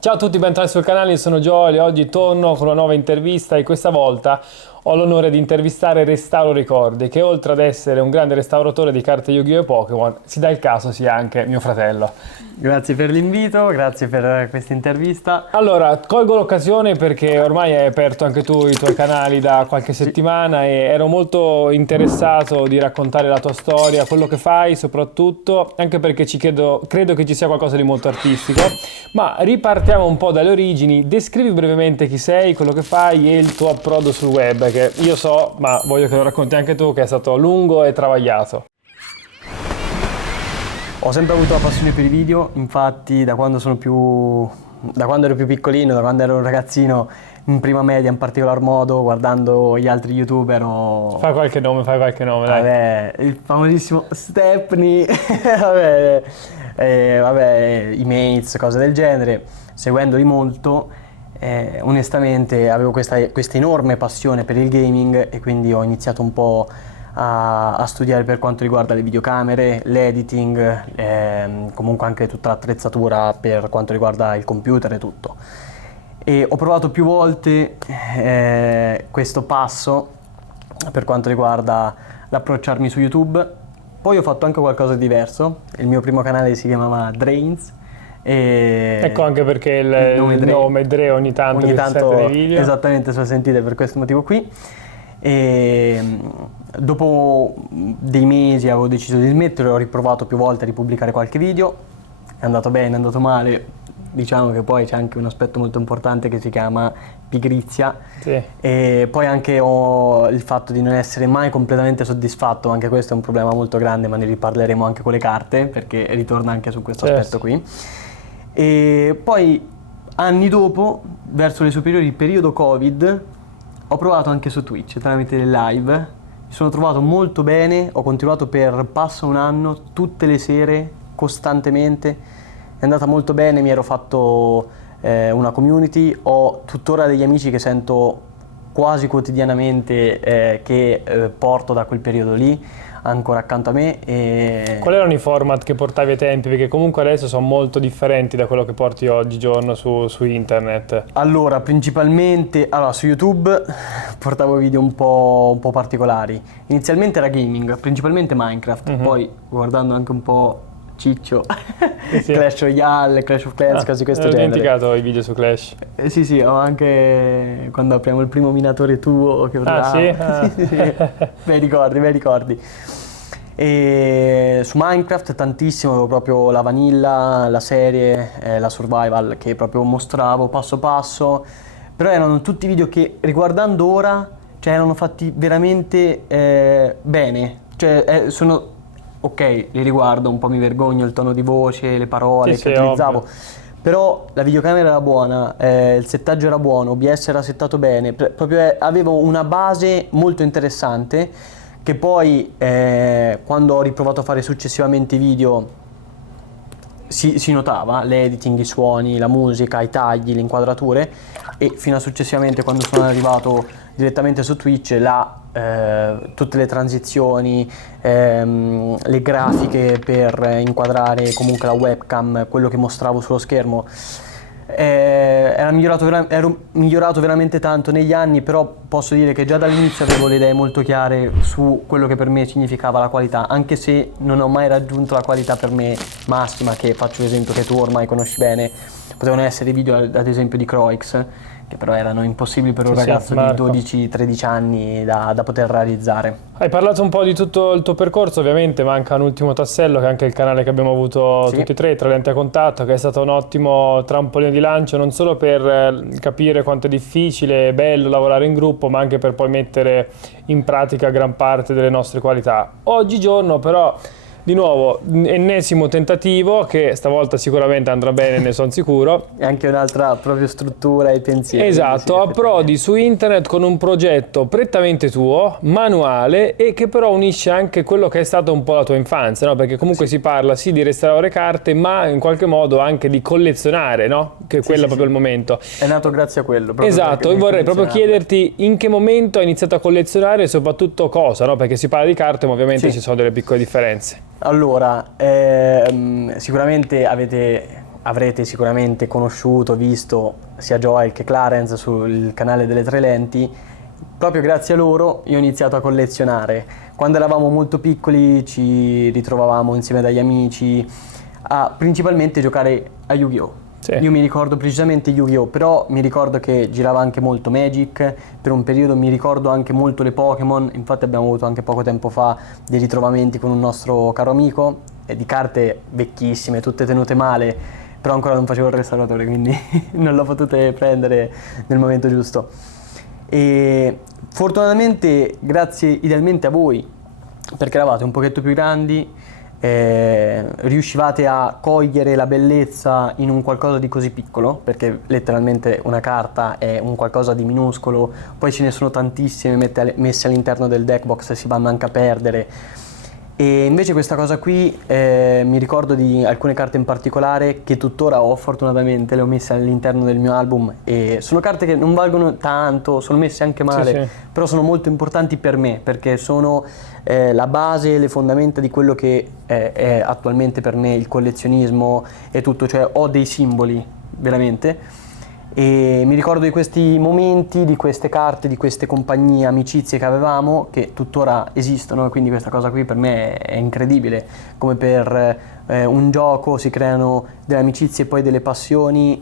Ciao a tutti, bentornati sul canale, io sono Joel e oggi torno con una nuova intervista e questa volta ho l'onore di intervistare Restauro Ricordi, che oltre ad essere un grande restauratore di carte Yu-Gi-Oh! E Pokémon, si dà il caso sia anche mio fratello. Grazie per l'invito, grazie per questa intervista. Allora, colgo l'occasione perché ormai hai aperto anche tu i tuoi canali da qualche settimana e ero molto interessato di raccontare la tua storia, quello che fai soprattutto, anche perché credo che ci sia qualcosa di molto artistico, ma ripartiamo un po' dalle origini, descrivi brevemente chi sei, quello che fai e il tuo approdo sul web, che io so, ma voglio che lo racconti anche tu, che è stato lungo e travagliato. Ho sempre avuto la passione per i video, infatti da quando ero più piccolino, da quando ero un ragazzino, in prima media in particolar modo, guardando gli altri youtuber Fai qualche nome, dai. Vabbè, il famosissimo Stepney, vabbè, i Mates, cose del genere, seguendoli molto, onestamente avevo questa enorme passione per il gaming e quindi ho iniziato un po' a studiare per quanto riguarda le videocamere, l'editing, comunque anche tutta l'attrezzatura per quanto riguarda il computer e tutto. E ho provato più volte questo passo per quanto riguarda l'approcciarmi su YouTube. Poi ho fatto anche qualcosa di diverso, il mio primo canale si chiamava Drains. Ecco anche perché il nome Dre ogni tanto nei video. Esattamente, se lo sentite per questo motivo qui. E dopo dei mesi avevo deciso di smettere, ho riprovato più volte a ripubblicare qualche video, è andato bene, è andato male, diciamo che poi c'è anche un aspetto molto importante che si chiama pigrizia, sì. E poi anche ho il fatto di non essere mai completamente soddisfatto, anche questo è un problema molto grande, ma ne riparleremo anche con le carte perché ritorna anche su questo aspetto qui. E poi anni dopo, verso le superiori, periodo Covid, ho provato anche su Twitch tramite le live, mi sono trovato molto bene, ho continuato per passa un anno, tutte le sere, costantemente, è andata molto bene, mi ero fatto una community, ho tuttora degli amici che sento quasi quotidianamente che porto da quel periodo lì, ancora accanto a me. Quali erano i format che portavi ai tempi? Perché comunque adesso sono molto differenti da quello che porti oggigiorno su internet. Allora, principalmente su YouTube portavo video un po' particolari. Inizialmente era gaming, principalmente Minecraft, poi guardando anche un po' Ciccio, sì. Clash Royale, Clash of Clans, cose di questo genere. Ho dimenticato i video su Clash. Sì, ho anche quando apriamo il primo minatore tuo che urlava. Sì? Sì. Bei ricordi. E su Minecraft tantissimo, avevo proprio la vanilla, la serie, la survival che proprio mostravo passo passo, però erano tutti video che riguardando ora, cioè erano fatti veramente bene, cioè sono ok, li riguardo, un po' mi vergogno il tono di voce, le parole che utilizzavo, però la videocamera era buona, il settaggio era buono, OBS era settato bene, proprio avevo una base molto interessante che poi quando ho riprovato a fare successivamente i video si notava, l'editing, i suoni, la musica, i tagli, le inquadrature, e fino a successivamente quando sono arrivato direttamente su Twitch tutte le transizioni, le grafiche per inquadrare comunque la webcam, quello che mostravo sullo schermo, ero migliorato veramente tanto negli anni, però posso dire che già dall'inizio avevo le idee molto chiare su quello che per me significava la qualità, anche se non ho mai raggiunto la qualità per me massima, che faccio l'esempio che tu ormai conosci bene, potevano essere i video ad esempio di Croix, che però erano impossibili per un ragazzo di 12-13 anni da poter realizzare. Hai parlato un po' di tutto il tuo percorso, ovviamente manca un ultimo tassello che è anche il canale che abbiamo avuto tutti e tre, Talenti a Contatto, che è stato un ottimo trampolino di lancio non solo per capire quanto è difficile e bello lavorare in gruppo, ma anche per poi mettere in pratica gran parte delle nostre qualità. Oggigiorno però di nuovo, ennesimo tentativo che stavolta sicuramente andrà bene, ne sono sicuro. E anche un'altra proprio struttura e pensiero. Esatto, sì, approdi su internet con un progetto prettamente tuo, manuale, e che però unisce anche quello che è stato un po' la tua infanzia, no? Perché comunque si parla sì di restaurare carte, ma in qualche modo anche di collezionare, no? Che quello è proprio il momento. È nato grazie a quello. Esatto, io vorrei proprio chiederti in che momento hai iniziato a collezionare e soprattutto cosa, no? Perché si parla di carte, ma ovviamente ci sono delle piccole differenze. Allora, sicuramente avete avrete sicuramente conosciuto, visto sia Joel che Clarence sul canale delle Tre Lenti. Proprio grazie a loro io ho iniziato a collezionare. Quando eravamo molto piccoli ci ritrovavamo insieme dagli amici a principalmente giocare a Yu-Gi-Oh! Sì. Io mi ricordo precisamente Yu-Gi-Oh! Però mi ricordo che girava anche molto Magic, per un periodo mi ricordo anche molto le Pokémon, infatti abbiamo avuto anche poco tempo fa dei ritrovamenti con un nostro caro amico, di carte vecchissime, tutte tenute male, però ancora non facevo il restauratore, quindi non l'ho potute prendere nel momento giusto. E fortunatamente grazie idealmente a voi, perché eravate un pochetto più grandi, riuscivate a cogliere la bellezza in un qualcosa di così piccolo, perché letteralmente una carta è un qualcosa di minuscolo, poi ce ne sono tantissime messe all'interno del deck box e si vanno anche a perdere. E invece questa cosa qui, mi ricordo di alcune carte in particolare che tuttora ho, fortunatamente le ho messe all'interno del mio album, e sono carte che non valgono tanto, sono messe anche male, Sì. però sono molto importanti per me, perché sono la base, le fondamenta di quello che è attualmente per me il collezionismo e tutto, cioè ho dei simboli veramente. E mi ricordo di questi momenti, di queste carte, di queste compagnie, amicizie che avevamo, che tuttora esistono, quindi questa cosa qui per me è incredibile. Come per un gioco si creano delle amicizie e poi delle passioni.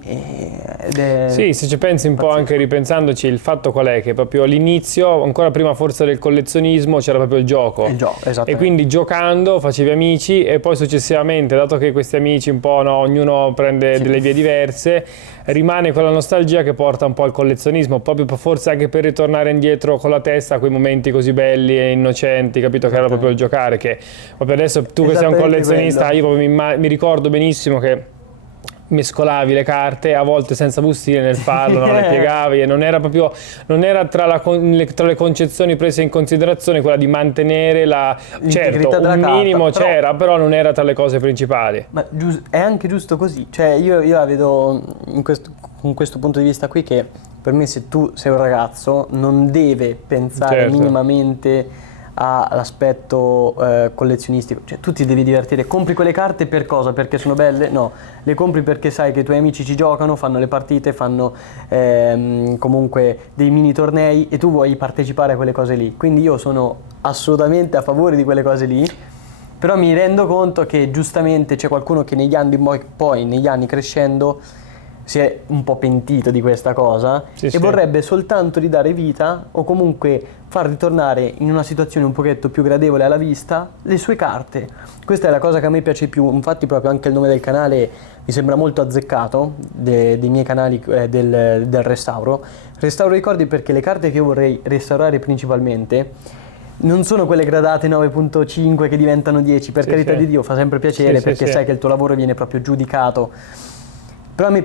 Sì, se ci pensi un po' anche ripensandoci, il fatto qual è? Che proprio all'inizio, ancora prima forse del collezionismo, c'era proprio il gioco. Il gioco, esattamente. E quindi giocando facevi amici e poi successivamente, dato che questi amici un po', no, ognuno prende delle vie diverse, rimane quella nostalgia che porta un po' al collezionismo, proprio forse anche per ritornare indietro con la testa a quei momenti così belli e innocenti, capito? Che era proprio il giocare, che proprio adesso tu che sei un collezionista, io proprio mi ricordo benissimo che mescolavi le carte a volte senza bustine nel farlo, non le piegavi e non era proprio, non era tra le concezioni prese in considerazione quella di mantenere certo un minimo c'era, però non era tra le cose principali. Ma è anche giusto così, cioè io la vedo con questo punto di vista qui, che per me se tu sei un ragazzo non deve pensare minimamente all'aspetto collezionistico, cioè tu ti devi divertire. Compri quelle carte per cosa? Perché sono belle? No, le compri perché sai che i tuoi amici ci giocano, fanno le partite, fanno comunque dei mini tornei e tu vuoi partecipare a quelle cose lì. Quindi io sono assolutamente a favore di quelle cose lì, però mi rendo conto che giustamente c'è qualcuno che negli anni crescendo si è un po' pentito di questa cosa e vorrebbe soltanto ridare vita o comunque far ritornare in una situazione un pochetto più gradevole alla vista le sue carte. Questa è la cosa che a me piace più, infatti proprio anche il nome del canale mi sembra molto azzeccato, dei miei canali del restauro ricordi, perché le carte che io vorrei restaurare principalmente non sono quelle gradate 9.5 che diventano 10, per carità di Dio, fa sempre piacere perché sai che il tuo lavoro viene proprio giudicato. Però a me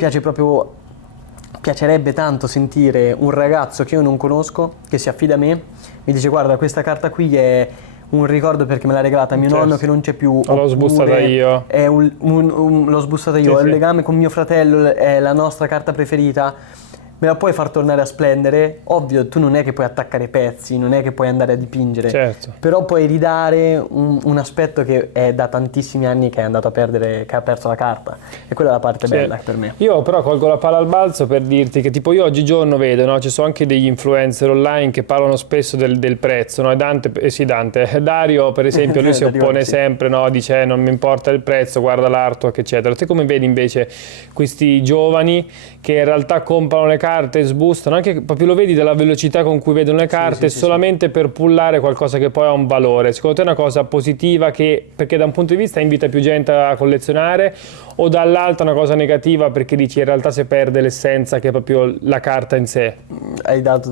piacerebbe tanto sentire un ragazzo che io non conosco, che si affida a me, mi dice guarda questa carta qui è un ricordo perché me l'ha regalata mio nonno che non c'è più, l'ho sbussata io, è l'ho sbussata io, è il legame con mio fratello, è la nostra carta preferita. Me la puoi far tornare a splendere, ovvio tu non è che puoi attaccare pezzi, non è che puoi andare a dipingere, però puoi ridare un aspetto che è da tantissimi anni che è andato a perdere, che ha perso la carta, e quella è la parte bella per me. Io però colgo la palla al balzo per dirti che tipo io oggigiorno vedo, no, ci sono anche degli influencer online che parlano spesso del prezzo, no? Dario per esempio lui si oppone sempre, no? Dice non mi importa il prezzo, guarda l'artwork eccetera. Te come vedi invece questi giovani che in realtà comprano le carte, sbustano, anche proprio lo vedi dalla velocità con cui vedono le carte solamente per pullare qualcosa che poi ha un valore? Secondo te è una cosa positiva perché da un punto di vista invita più gente a collezionare, o dall'altro una cosa negativa perché dici in realtà si perde l'essenza che è proprio la carta in sé? Hai dato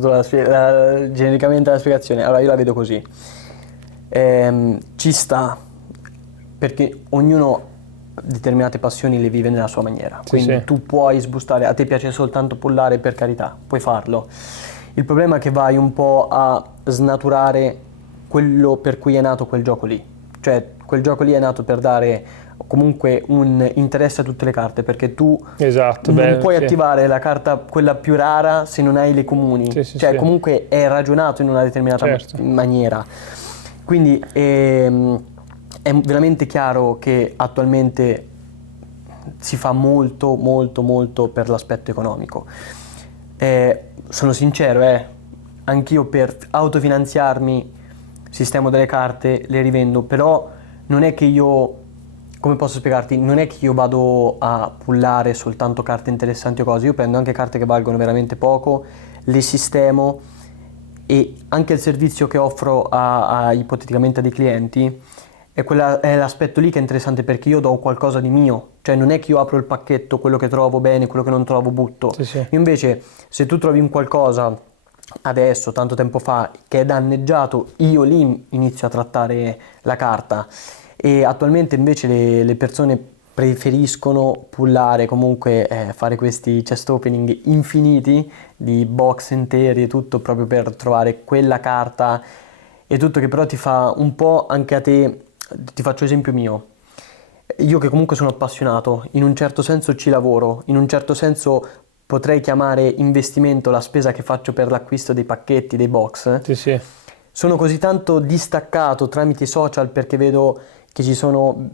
genericamente la spiegazione. Allora io la vedo così, ci sta perché ognuno determinate passioni le vive nella sua maniera, quindi tu puoi sbustare, a te piace soltanto pullare, per carità, puoi farlo. Il problema è che vai un po' a snaturare quello per cui è nato quel gioco lì, cioè quel gioco lì è nato per dare comunque un interesse a tutte le carte, perché tu non puoi attivare la carta quella più rara se non hai le comuni, comunque è ragionato in una determinata maniera, quindi è veramente chiaro che attualmente si fa molto molto molto per l'aspetto economico. Sono sincero, anch'io per autofinanziarmi sistemo delle carte, le rivendo, però non è che io, come posso spiegarti, non è che io vado a pullare soltanto carte interessanti o cose, io prendo anche carte che valgono veramente poco, le sistemo, e anche il servizio che offro ipoteticamente a dei clienti è l'aspetto lì che è interessante, perché io do qualcosa di mio, cioè non è che io apro il pacchetto, quello che trovo bene, quello che non trovo butto. Sì, sì. Io invece, se tu trovi un qualcosa adesso, tanto tempo fa, che è danneggiato, io lì inizio a trattare la carta. E attualmente invece le persone preferiscono pullare, comunque fare questi chest opening infiniti di box interi e tutto, proprio per trovare quella carta e tutto, che però ti fa un po' anche a te. Ti faccio esempio mio, io che comunque sono appassionato, in un certo senso ci lavoro, in un certo senso potrei chiamare investimento la spesa che faccio per l'acquisto dei pacchetti, dei box. Sì, sì. Sono così tanto distaccato tramite i social, perché vedo che ci sono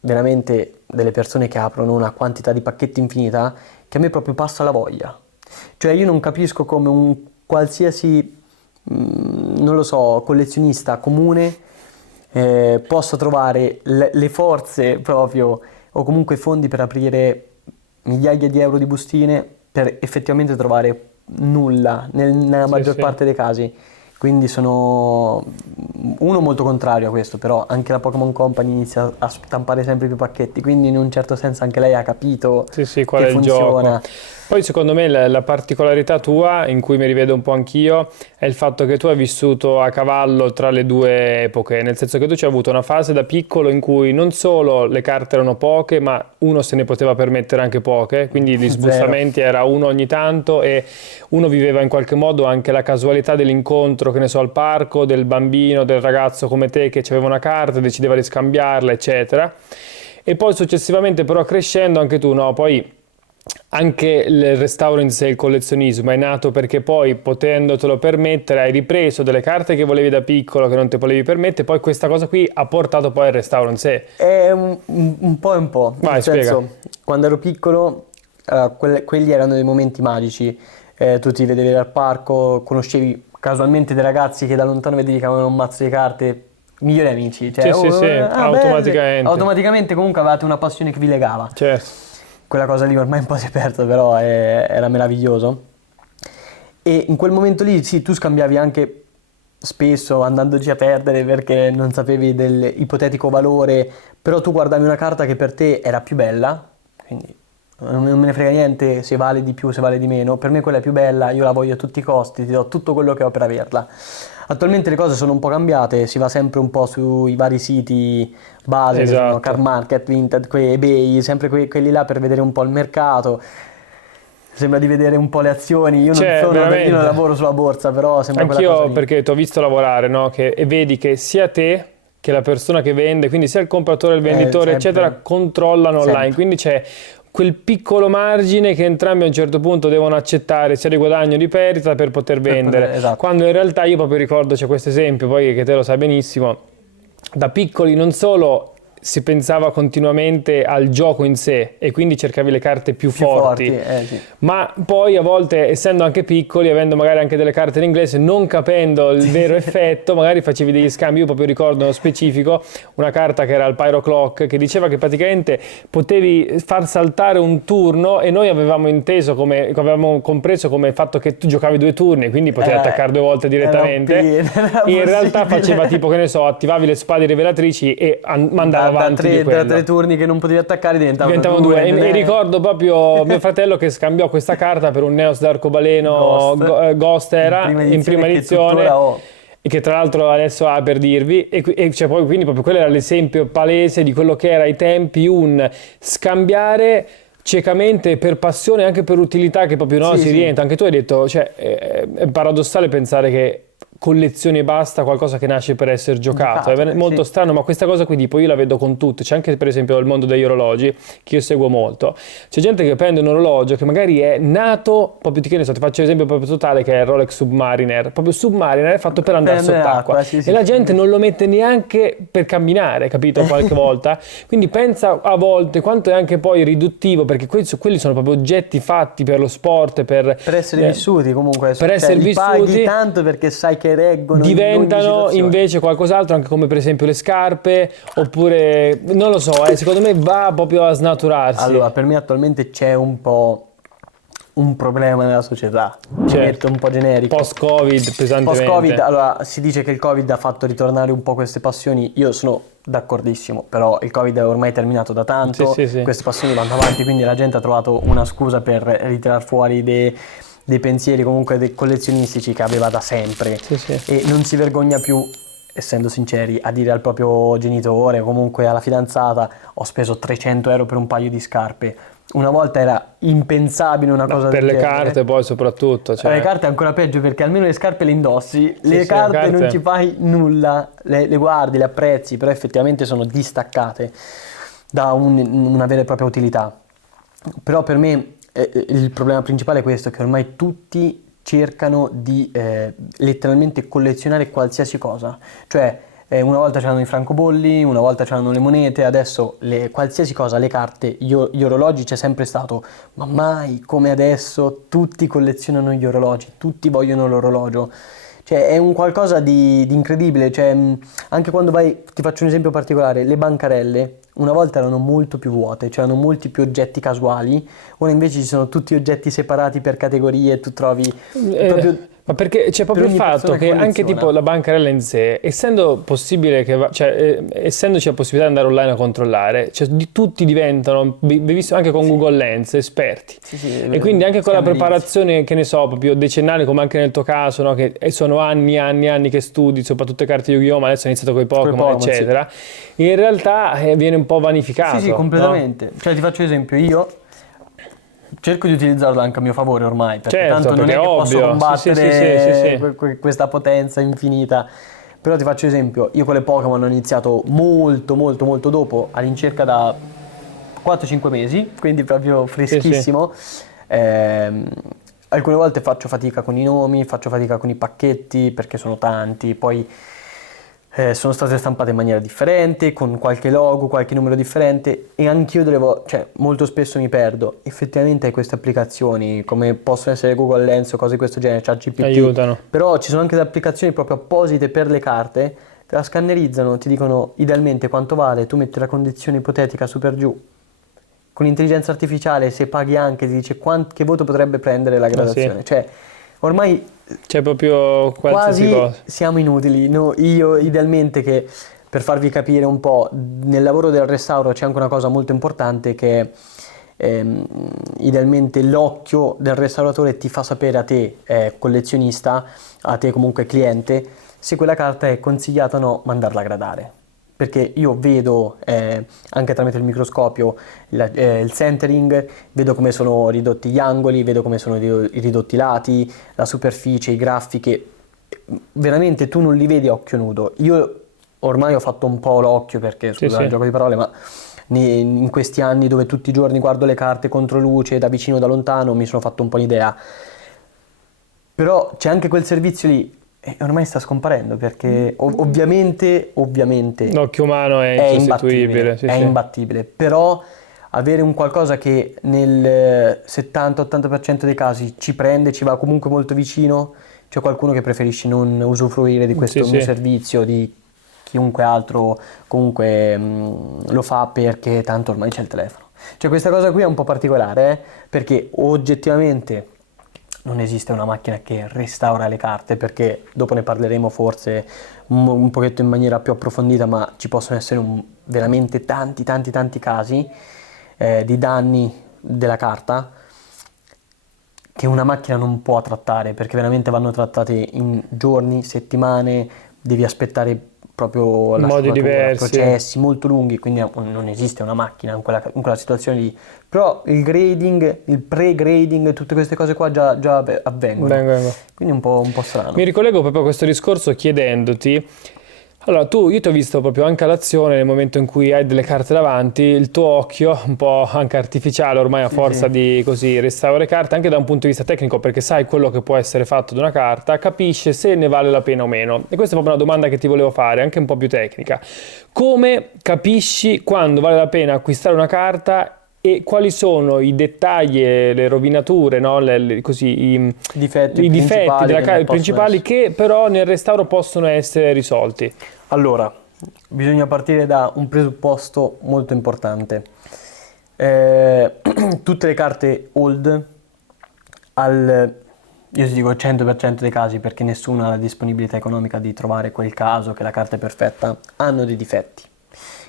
veramente delle persone che aprono una quantità di pacchetti infinita, che a me proprio passa la voglia. Cioè io non capisco come un qualsiasi, non lo so, collezionista comune possa trovare le forze proprio, o comunque fondi, per aprire migliaia di euro di bustine per effettivamente trovare nulla nella maggior parte dei casi. Quindi sono uno molto contrario a questo, però anche la Pokémon Company inizia a stampare sempre più pacchetti, quindi in un certo senso anche lei ha capito qual che è funziona. il gioco. Poi secondo me la particolarità tua, in cui mi rivedo un po' anch'io, è il fatto che tu hai vissuto a cavallo tra le due epoche, nel senso che tu ci hai avuto una fase da piccolo in cui non solo le carte erano poche, ma uno se ne poteva permettere anche poche, quindi gli sbussamenti era uno ogni tanto, e uno viveva in qualche modo anche la casualità dell'incontro, che ne so, al parco, del bambino, del ragazzo come te che aveva una carta, decideva di scambiarla, eccetera. E poi successivamente, però, crescendo anche tu, no? Poi anche il restauro in sé, il collezionismo, è nato perché poi, potendotelo permettere, hai ripreso delle carte che volevi da piccolo, che non te volevi permettere, poi questa cosa qui ha portato poi al restauro in sé. È un po' e un po'. Vai, nel senso, spiega. quando ero piccolo, quelli erano dei momenti magici. Tu ti vedevi al parco, conoscevi casualmente dei ragazzi che da lontano vedevi che avevano un mazzo di carte, migliori amici. Cioè, Sì, automaticamente. Automaticamente comunque avevate una passione che vi legava. Certo. Quella cosa lì ormai un po' si è persa, però era meraviglioso. E in quel momento lì, sì, tu scambiavi anche spesso andandoci a perdere perché non sapevi dell'ipotetico valore, però tu guardavi una carta che per te era più bella, quindi non me ne frega niente se vale di più, se vale di meno, per me quella è più bella, io la voglio a tutti i costi, ti do tutto quello che ho per averla. Attualmente le cose sono un po' cambiate, si va sempre un po' sui vari siti base, Esatto. che sono Car Market, Vinted, eBay, sempre quelli là, per vedere un po' il mercato. Sembra di vedere un po' le azioni. Io non lavoro sulla borsa, però sembra quella cosa Anch'io, lì. perché ti ho visto lavorare, no? E vedi che sia te che la persona che vende, quindi sia il compratore, il venditore, eccetera, controllano online. Quindi c'è quel piccolo margine che entrambi a un certo punto devono accettare, sia di guadagno o di perdita, per poter vendere. Esatto. Quando in realtà, io proprio ricordo, c'è questo esempio, poi che te lo sai benissimo, da piccoli non solo si pensava continuamente al gioco in sé e quindi cercavi le carte più forti. Sì. Ma poi a volte, essendo anche piccoli, avendo magari anche delle carte in inglese, non capendo il vero effetto, magari facevi degli scambi. Io proprio ricordo nello specifico una carta che era il Pyro Clock, che diceva che praticamente potevi far saltare un turno, e noi avevamo inteso avevamo compreso come il fatto che tu giocavi 2 turni, quindi potevi attaccare 2 volte direttamente. In realtà faceva tipo, che ne so, attivavi le spade rivelatrici e mandava avanti da 3 turni che non potevi attaccare diventavano 2. E ricordo proprio mio fratello che scambiò questa carta per un Neos d'arcobaleno Ghost era in prima edizione, e che tra l'altro adesso ha, per dirvi, e cioè poi, quindi proprio quello era l'esempio palese di quello che era ai tempi un scambiare ciecamente per passione, anche per utilità, che proprio si rientra. Anche tu hai detto, cioè è paradossale pensare che collezioni e basta, qualcosa che nasce per essere giocato. È molto strano, ma questa cosa qui tipo io la vedo con tutte. C'è anche per esempio il mondo degli orologi che io seguo molto. C'è gente che prende un orologio che magari è nato proprio, che ne so, ti faccio l'esempio proprio totale, che è il Rolex Submariner. Proprio Submariner è fatto per andare sott'acqua e la gente non lo mette neanche per camminare, capito? Qualche volta. Quindi pensa a volte quanto è anche poi riduttivo, perché quelli sono proprio oggetti fatti per lo sport, per essere vissuti comunque, per essere li vissuti, paghi tanto perché sai che reggono, diventano invece qualcos'altro, anche come per esempio le scarpe, oppure non lo so, secondo me va proprio a snaturarsi. Allora, per me attualmente c'è un po' un problema nella società, metto un po' generico. Post-Covid, pesantemente. Post-Covid, allora si dice che il Covid ha fatto ritornare un po' queste passioni, io sono d'accordissimo, però il Covid è ormai terminato da tanto, queste passioni vanno avanti, quindi la gente ha trovato una scusa per ritirar fuori dei pensieri comunque collezionistici che aveva da sempre e non si vergogna più, essendo sinceri, a dire al proprio genitore o comunque alla fidanzata: ho speso 300 euro per un paio di scarpe. Una volta era impensabile una cosa del genere. Per le carte poi soprattutto. Cioè. Le carte è ancora peggio, perché almeno le scarpe le indossi, le carte non ci fai nulla, le guardi, le apprezzi, però effettivamente sono distaccate da una vera e propria utilità. Però per me il problema principale è questo, che ormai tutti cercano di letteralmente collezionare qualsiasi cosa, cioè una volta c'erano i francobolli, una volta c'erano le monete, adesso qualsiasi cosa, le carte, gli orologi, c'è sempre stato, ma mai come adesso tutti collezionano gli orologi, tutti vogliono l'orologio. Cioè è un qualcosa di incredibile, cioè, anche quando vai, ti faccio un esempio particolare, le bancarelle una volta erano molto più vuote, c'erano molti più oggetti casuali, ora invece ci sono tutti oggetti separati per categorie, tu trovi proprio... Ma perché c'è proprio il fatto che anche tipo la bancarella in sé, essendo possibile essendoci la possibilità di andare online a controllare, cioè tutti diventano, visto anche con Google Lens, esperti. E quindi anche con la preparazione, che ne so, proprio decennale, come anche nel tuo caso, no? Che sono anni che studi, soprattutto le carte Yu-Gi-Oh!, ma adesso è iniziato con i Pokémon, eccetera. In realtà viene un po' vanificato. Sì, completamente. No? Cioè ti faccio esempio, io cerco di utilizzarlo anche a mio favore ormai, perché tanto non è che posso combattere questa potenza infinita. Però ti faccio esempio, io con le Pokémon ho iniziato molto dopo, all'incirca da 4-5 mesi, quindi proprio freschissimo. Alcune volte faccio fatica con i nomi, faccio fatica con i pacchetti perché sono tanti, poi sono state stampate in maniera differente, con qualche logo, qualche numero differente, e anch'io molto spesso mi perdo. Effettivamente queste applicazioni, come possono essere Google Lens o cose di questo genere, ChatGPT, aiutano. Però ci sono anche delle applicazioni proprio apposite per le carte, te la scannerizzano, ti dicono idealmente quanto vale, tu metti la condizione ipotetica su per giù. Con l'intelligenza artificiale, se paghi anche, ti dice che voto potrebbe prendere la gradazione. Cioè, ormai c'è proprio qualsiasi cosa. Siamo inutili. No, io idealmente, che per farvi capire un po', nel lavoro del restauro c'è anche una cosa molto importante, che idealmente l'occhio del restauratore ti fa sapere a te, collezionista, a te comunque cliente, se quella carta è consigliata o no mandarla a gradare. Perché io vedo anche tramite il microscopio il centering, vedo come sono ridotti gli angoli, vedo come sono ridotti i lati, la superficie, i grafiche. Veramente tu non li vedi a occhio nudo. Io ormai ho fatto un po' l'occhio, perché scusa il gioco di parole, ma in questi anni dove tutti i giorni guardo le carte contro luce, da vicino, da lontano, mi sono fatto un po' un'idea. Però c'è anche quel servizio lì. E ormai sta scomparendo, perché ovviamente l'occhio umano è insostituibile, è imbattibile, però avere un qualcosa che nel 70-80% dei casi ci prende, ci va comunque molto vicino. C'è qualcuno che preferisce non usufruire di questo mio servizio, di chiunque altro comunque lo fa, perché tanto ormai c'è il telefono. Cioè questa cosa qui è un po' particolare, perché oggettivamente non esiste una macchina che restaura le carte, perché dopo ne parleremo forse un pochetto in maniera più approfondita, ma ci possono essere veramente tanti casi di danni della carta che una macchina non può trattare, perché veramente vanno trattate in giorni, settimane, devi aspettare proprio la Modi sfumatura, diversi. processi molto lunghi, quindi non esiste una macchina in quella situazione lì. Però il grading, il pre-grading, tutte queste cose qua già avvengono. Vengo. Quindi un po' strano. Mi ricollego proprio a questo discorso chiedendoti, allora io ti ho visto proprio anche all'azione nel momento in cui hai delle carte davanti, il tuo occhio, un po' anche artificiale ormai a forza di così restaurare carte, anche da un punto di vista tecnico, perché sai quello che può essere fatto da una carta, capisce se ne vale la pena o meno. E questa è proprio una domanda che ti volevo fare, anche un po' più tecnica. Come capisci quando vale la pena acquistare una carta e quali sono i dettagli e le rovinature, no? I difetti della carta principali che però nel restauro possono essere risolti? Allora, bisogna partire da un presupposto molto importante. Tutte le carte old, io ti dico il 100% dei casi, perché nessuno ha la disponibilità economica di trovare quel caso che la carta è perfetta, hanno dei difetti.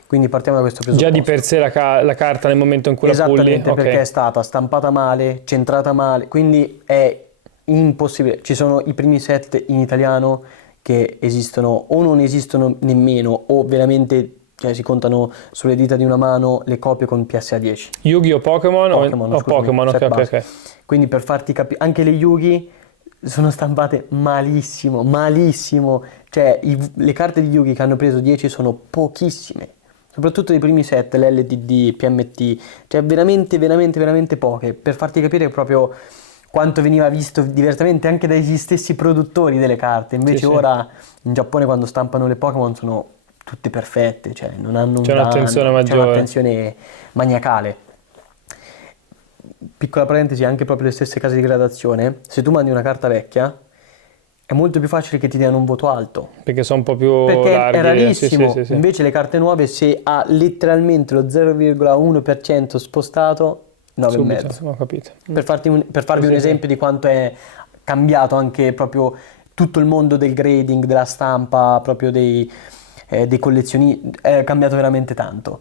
Quindi partiamo da questo presupposto. Già di per sé la carta nel momento in cui la pulli? Esattamente, perché è stata stampata male, centrata male, quindi è impossibile. Ci sono i primi set in italiano che esistono o non esistono nemmeno, o veramente si contano sulle dita di una mano le copie con PSA 10. Yugi o Pokémon? Pokémon, ok. Quindi per farti capire, anche le Yugi sono stampate malissimo. Cioè le carte di Yugi che hanno preso 10 sono pochissime. Soprattutto i primi set, l'LDD, PMT, cioè veramente poche, per farti capire proprio quanto veniva visto diversamente anche dagli stessi produttori delle carte. Invece ora in Giappone quando stampano le Pokémon sono tutte perfette, cioè non hanno c'è un'attenzione maggiore, c'è un'attenzione maniacale. Piccola parentesi, anche proprio le stesse case di gradazione, se tu mandi una carta vecchia è molto più facile che ti diano un voto alto. Perché sono un po' più perché larghi. È rarissimo. Sì. Invece le carte nuove, se ha letteralmente lo 0,1% spostato, 9,5. Ho capito. Per farvi un esempio di quanto è cambiato anche proprio tutto il mondo del grading, della stampa, proprio dei collezioni, è cambiato veramente tanto.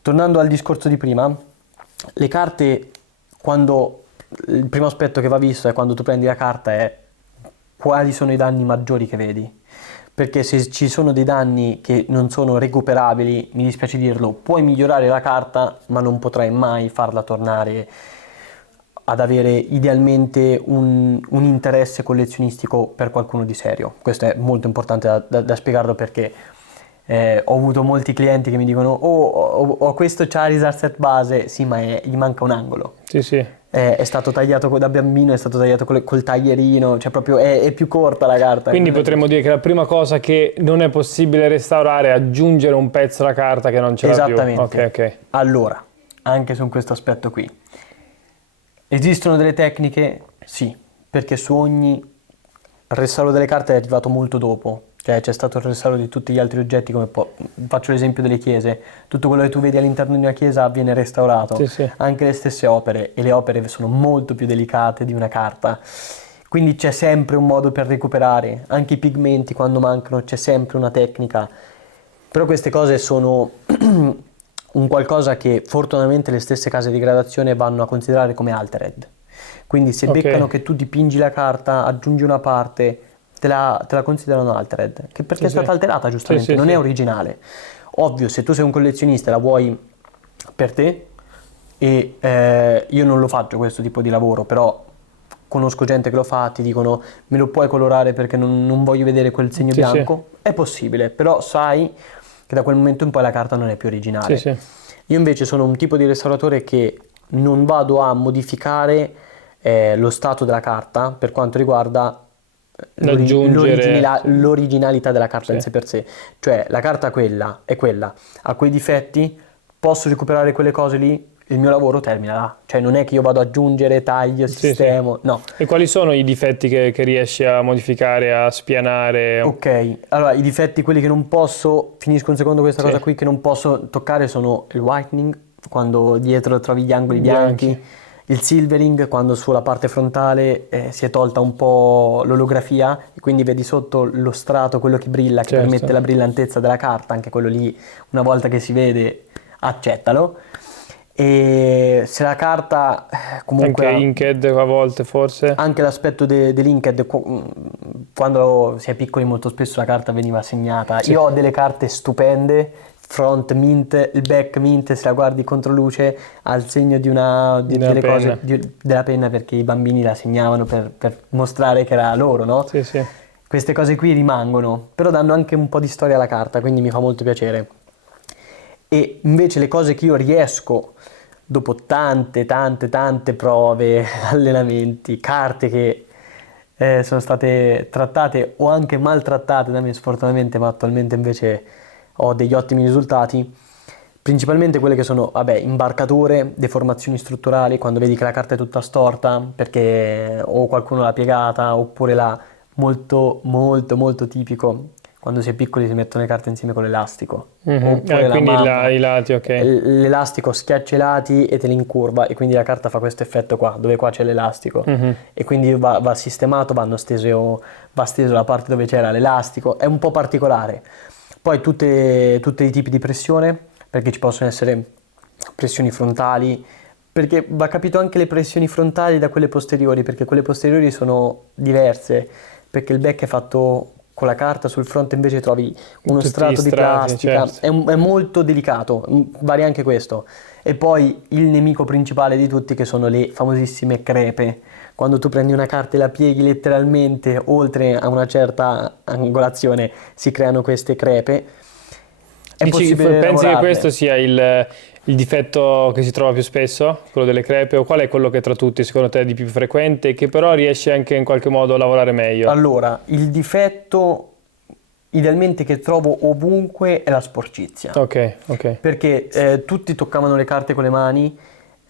Tornando al discorso di prima, le carte, il primo aspetto che va visto è quando tu prendi la carta è quali sono i danni maggiori che vedi, perché se ci sono dei danni che non sono recuperabili, mi dispiace dirlo, puoi migliorare la carta ma non potrai mai farla tornare ad avere idealmente un interesse collezionistico per qualcuno di serio. Questo è molto importante da spiegarlo, perché ho avuto molti clienti che mi dicono ho questo Charizard set base, sì ma gli manca un angolo. Sì. È stato tagliato da bambino, è stato tagliato col taglierino, cioè proprio è più corta la carta. Quindi potremmo dire che la prima cosa che non è possibile restaurare è aggiungere un pezzo alla carta che non ce l'ha più. Esattamente. Ok. Allora, anche su questo aspetto qui, esistono delle tecniche? Sì, perché su ogni restauro delle carte è arrivato molto dopo. Cioè c'è stato il restauro di tutti gli altri oggetti, come faccio l'esempio delle chiese, tutto quello che tu vedi all'interno di una chiesa viene restaurato, Sì. Anche le stesse opere, e le opere sono molto più delicate di una carta, quindi c'è sempre un modo per recuperare, anche i pigmenti quando mancano c'è sempre una tecnica, però queste cose sono un qualcosa che fortunatamente le stesse case di gradazione vanno a considerare come altered, quindi se beccano che tu dipingi la carta, aggiungi una parte, te la considerano altered, che perché è stata alterata giustamente, non è originale. Ovvio, se tu sei un collezionista e la vuoi per te, e io non lo faccio questo tipo di lavoro, però conosco gente che lo fa, ti dicono me lo puoi colorare perché non voglio vedere quel segno bianco, è possibile, però sai che da quel momento in poi la carta non è più originale. Io invece sono un tipo di restauratore che non vado a modificare lo stato della carta per quanto riguarda l'originalità della carta in sé per sé, cioè la carta quella è quella, ha quei difetti, posso recuperare quelle cose lì, il mio lavoro termina là, cioè non è che io vado ad aggiungere, taglio, sistemo, no. E quali sono i difetti che riesci a modificare, a spianare? Ok, allora i difetti, quelli che non posso, finisco un secondo questa cosa qui, che non posso toccare sono il whitening, quando dietro trovi gli angoli bianchi. Il silvering, quando sulla parte frontale si è tolta un po' l'olografia e quindi vedi sotto lo strato, quello che brilla, che permette la brillantezza della carta, anche quello lì, una volta che si vede, accettalo. E se la carta comunque... Anche inked a volte forse? Anche l'aspetto dell'inked, quando si è piccoli molto spesso la carta veniva segnata. Io ho delle carte stupende, front mint, il back mint, se la guardi contro luce ha il segno delle penna. cose della penna, perché i bambini la segnavano per mostrare che era loro, no? Sì, sì. Queste cose qui rimangono, però danno anche un po' di storia alla carta, quindi mi fa molto piacere. E invece le cose che io riesco, dopo tante prove, allenamenti, carte che sono state trattate o anche maltrattate da me sfortunatamente, ma attualmente invece ho degli ottimi risultati, principalmente quelle che sono, imbarcature, deformazioni strutturali, quando vedi che la carta è tutta storta perché o qualcuno l'ha piegata, oppure molto tipico, quando si è piccoli si mettono le carte insieme con l'elastico. Oppure quindi i lati, ok. L'elastico schiaccia i lati e te li incurva, e quindi la carta fa questo effetto qua, dove qua c'è l'elastico. E quindi va sistemato, va steso la parte dove c'era l'elastico, è un po' particolare. Poi tutti i tipi di pressione, perché ci possono essere pressioni frontali, perché va capito anche le pressioni frontali da quelle posteriori, perché quelle posteriori sono diverse, perché il back è fatto con la carta, sul front invece trovi uno Tutti strato gli di strati, plastica, certo. è molto delicato, varia anche questo. E poi il nemico principale di tutti, che sono le famosissime crepe. Quando tu prendi una carta e la pieghi letteralmente oltre a una certa angolazione, si creano queste crepe. È possibile Pensi che lavorarle. questo sia il difetto che si trova più spesso, quello delle crepe, o qual è quello che tra tutti secondo te è di più frequente e che però riesce anche in qualche modo a lavorare meglio? Allora, il difetto idealmente che trovo ovunque è la sporcizia. Ok. Perché tutti toccavano le carte con le mani,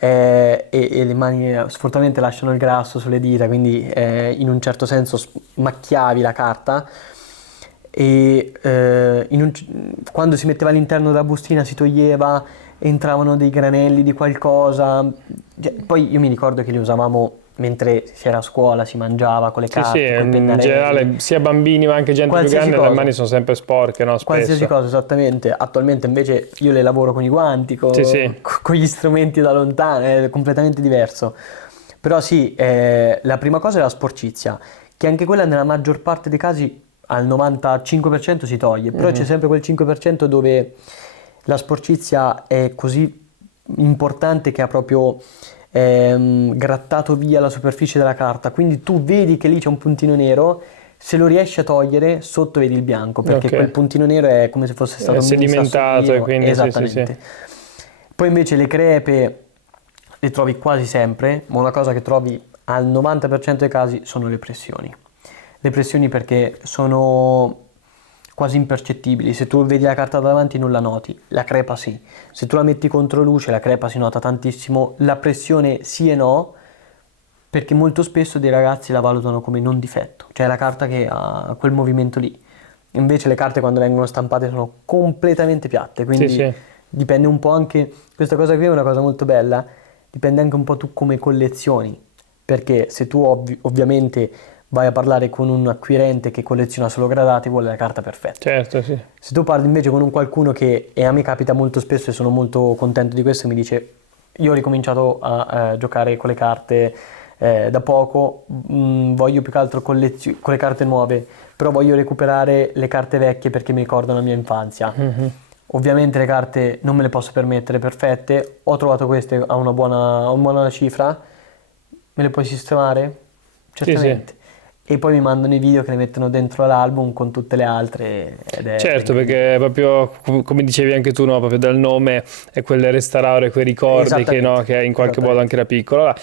e le mani sfortunatamente lasciano il grasso sulle dita, quindi in un certo senso macchiavi la carta, e quando si metteva all'interno della bustina si toglieva, entravano dei granelli di qualcosa. Poi io mi ricordo che li usavamo mentre si era a scuola, si mangiava con le carte, con i In pennarelli. generale sia bambini ma anche gente più grande, le mani sono sempre sporche, no? Qualsiasi Spesso. cosa, esattamente. Attualmente invece io le lavoro con i guanti, con Sì. gli strumenti da lontano, è completamente diverso. Però sì, la prima cosa è la sporcizia, che anche quella nella maggior parte dei casi al 95% si toglie, però c'è sempre quel 5% dove la sporcizia è così importante che ha proprio grattato via la superficie della carta, quindi tu vedi che lì c'è un puntino nero. Se lo riesci a togliere, sotto vedi il bianco, perché quel puntino nero è come se fosse stato un sedimentato, sassolino. e quindi Esattamente. Poi invece le crepe le trovi quasi sempre, ma una cosa che trovi al 90% dei casi sono le pressioni. Le pressioni perché sono quasi impercettibili. Se tu vedi la carta davanti non la noti, la crepa sì. Se tu la metti contro luce la crepa si nota tantissimo, la pressione sì e no, perché molto spesso dei ragazzi la valutano come non difetto, cioè la carta che ha quel movimento lì. Invece le carte quando vengono stampate sono completamente piatte, quindi dipende un po' anche, questa cosa qui è una cosa molto bella, dipende anche un po' tu come collezioni, perché se tu ovviamente vai a parlare con un acquirente che colleziona solo gradati, vuole la carta perfetta. Certo, sì. Se tu parli invece con un qualcuno che, e a me capita molto spesso e sono molto contento di questo, mi dice io ho ricominciato a giocare con le carte da poco, voglio più che altro con le carte nuove, però voglio recuperare le carte vecchie perché mi ricordano la mia infanzia. Ovviamente le carte non me le posso permettere perfette, ho trovato queste a una buona cifra, me le puoi sistemare? Certamente. E poi mi mandano i video che le mettono dentro l'album con tutte le altre certo, perché proprio come dicevi anche tu, no, proprio dal nome è quel restaurare quei ricordi che in qualche modo anche da piccolo. Allora,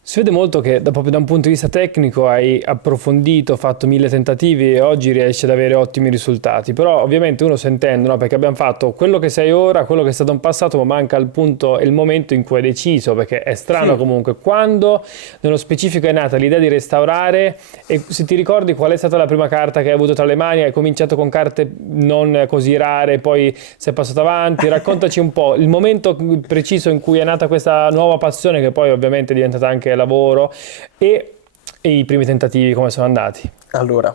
si vede molto che proprio da un punto di vista tecnico hai approfondito, fatto 1000 tentativi e oggi riesci ad avere ottimi risultati, però ovviamente uno sentendo, no, perché abbiamo fatto quello che sei ora, quello che è stato un passato, ma manca il punto e il momento in cui hai deciso, perché è strano comunque, quando nello specifico è nata l'idea di restaurare, e se ti ricordi qual è stata la prima carta che hai avuto tra le mani, hai cominciato con carte non così rare, poi sei passato avanti, raccontaci un po' il momento preciso in cui è nata questa nuova passione che poi ovviamente è diventata anche lavoro, e i primi tentativi come sono andati. Allora,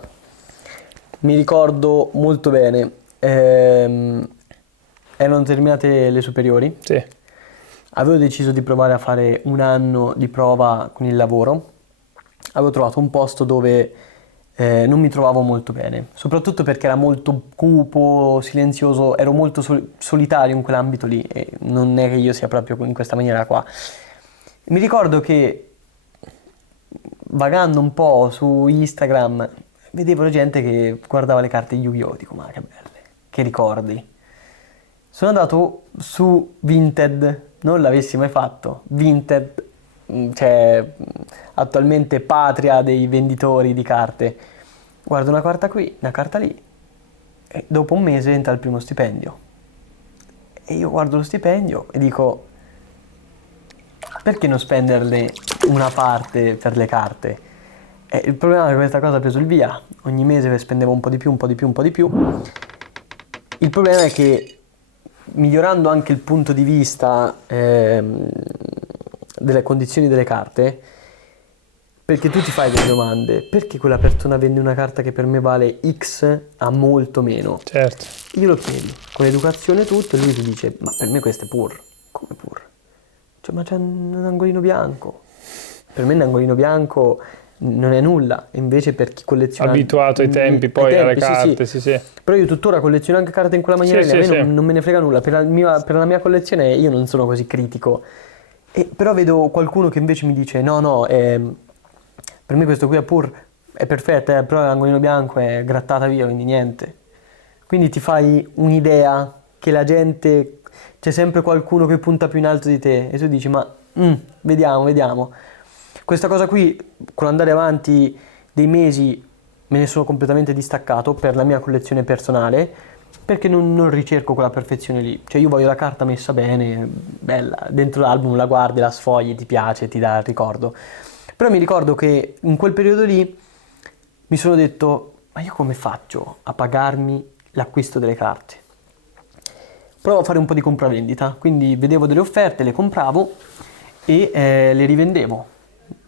mi ricordo molto bene, erano terminate le superiori, avevo deciso di provare a fare un anno di prova con il lavoro, avevo trovato un posto dove non mi trovavo molto bene, soprattutto perché era molto cupo, silenzioso, ero molto solitario in quell'ambito lì e non è che io sia proprio in questa maniera qua. Mi ricordo che vagando un po' su Instagram vedevo gente che guardava le carte Yu-Gi-Oh! Dico, ma che belle, che ricordi. Sono andato su Vinted, non l'avessi mai fatto. Vinted, cioè attualmente patria dei venditori di carte. Guardo una carta qui, una carta lì e dopo un mese entra il primo stipendio. E io guardo lo stipendio e dico, perché non spenderle una parte per le carte? Il problema è che questa cosa ha preso il via, ogni mese spendevo un po' di più, un po' di più, un po' di più. Il problema è che migliorando anche il punto di vista delle condizioni delle carte, perché tu ti fai delle domande, perché quella persona vende una carta che per me vale X a molto meno? Certo. Io lo chiedi, con l'educazione tutto, e lui ti dice, ma per me questo è pur. Come pur? Cioè, ma c'è un angolino bianco. Per me un angolino bianco non è nulla, invece per chi colleziona... Abituato ai tempi poi alle carte, sì. Però io tuttora colleziono anche carte in quella maniera, a me non me ne frega nulla, per la mia collezione io non sono così critico. Però vedo qualcuno che invece mi dice, no, per me questo qui è pur, è perfetto, però l'angolino bianco è grattata via, quindi niente. Quindi ti fai un'idea che la gente, c'è sempre qualcuno che punta più in alto di te e tu dici, ma vediamo. Questa cosa qui, con l'andare avanti dei mesi, me ne sono completamente distaccato per la mia collezione personale, perché non ricerco quella perfezione lì. Cioè io voglio la carta messa bene, bella, dentro l'album la guardi, la sfogli, ti piace, ti dà il ricordo. Però mi ricordo che in quel periodo lì mi sono detto, ma io come faccio a pagarmi l'acquisto delle carte? Provo a fare un po' di compravendita, quindi vedevo delle offerte, le compravo e le rivendevo.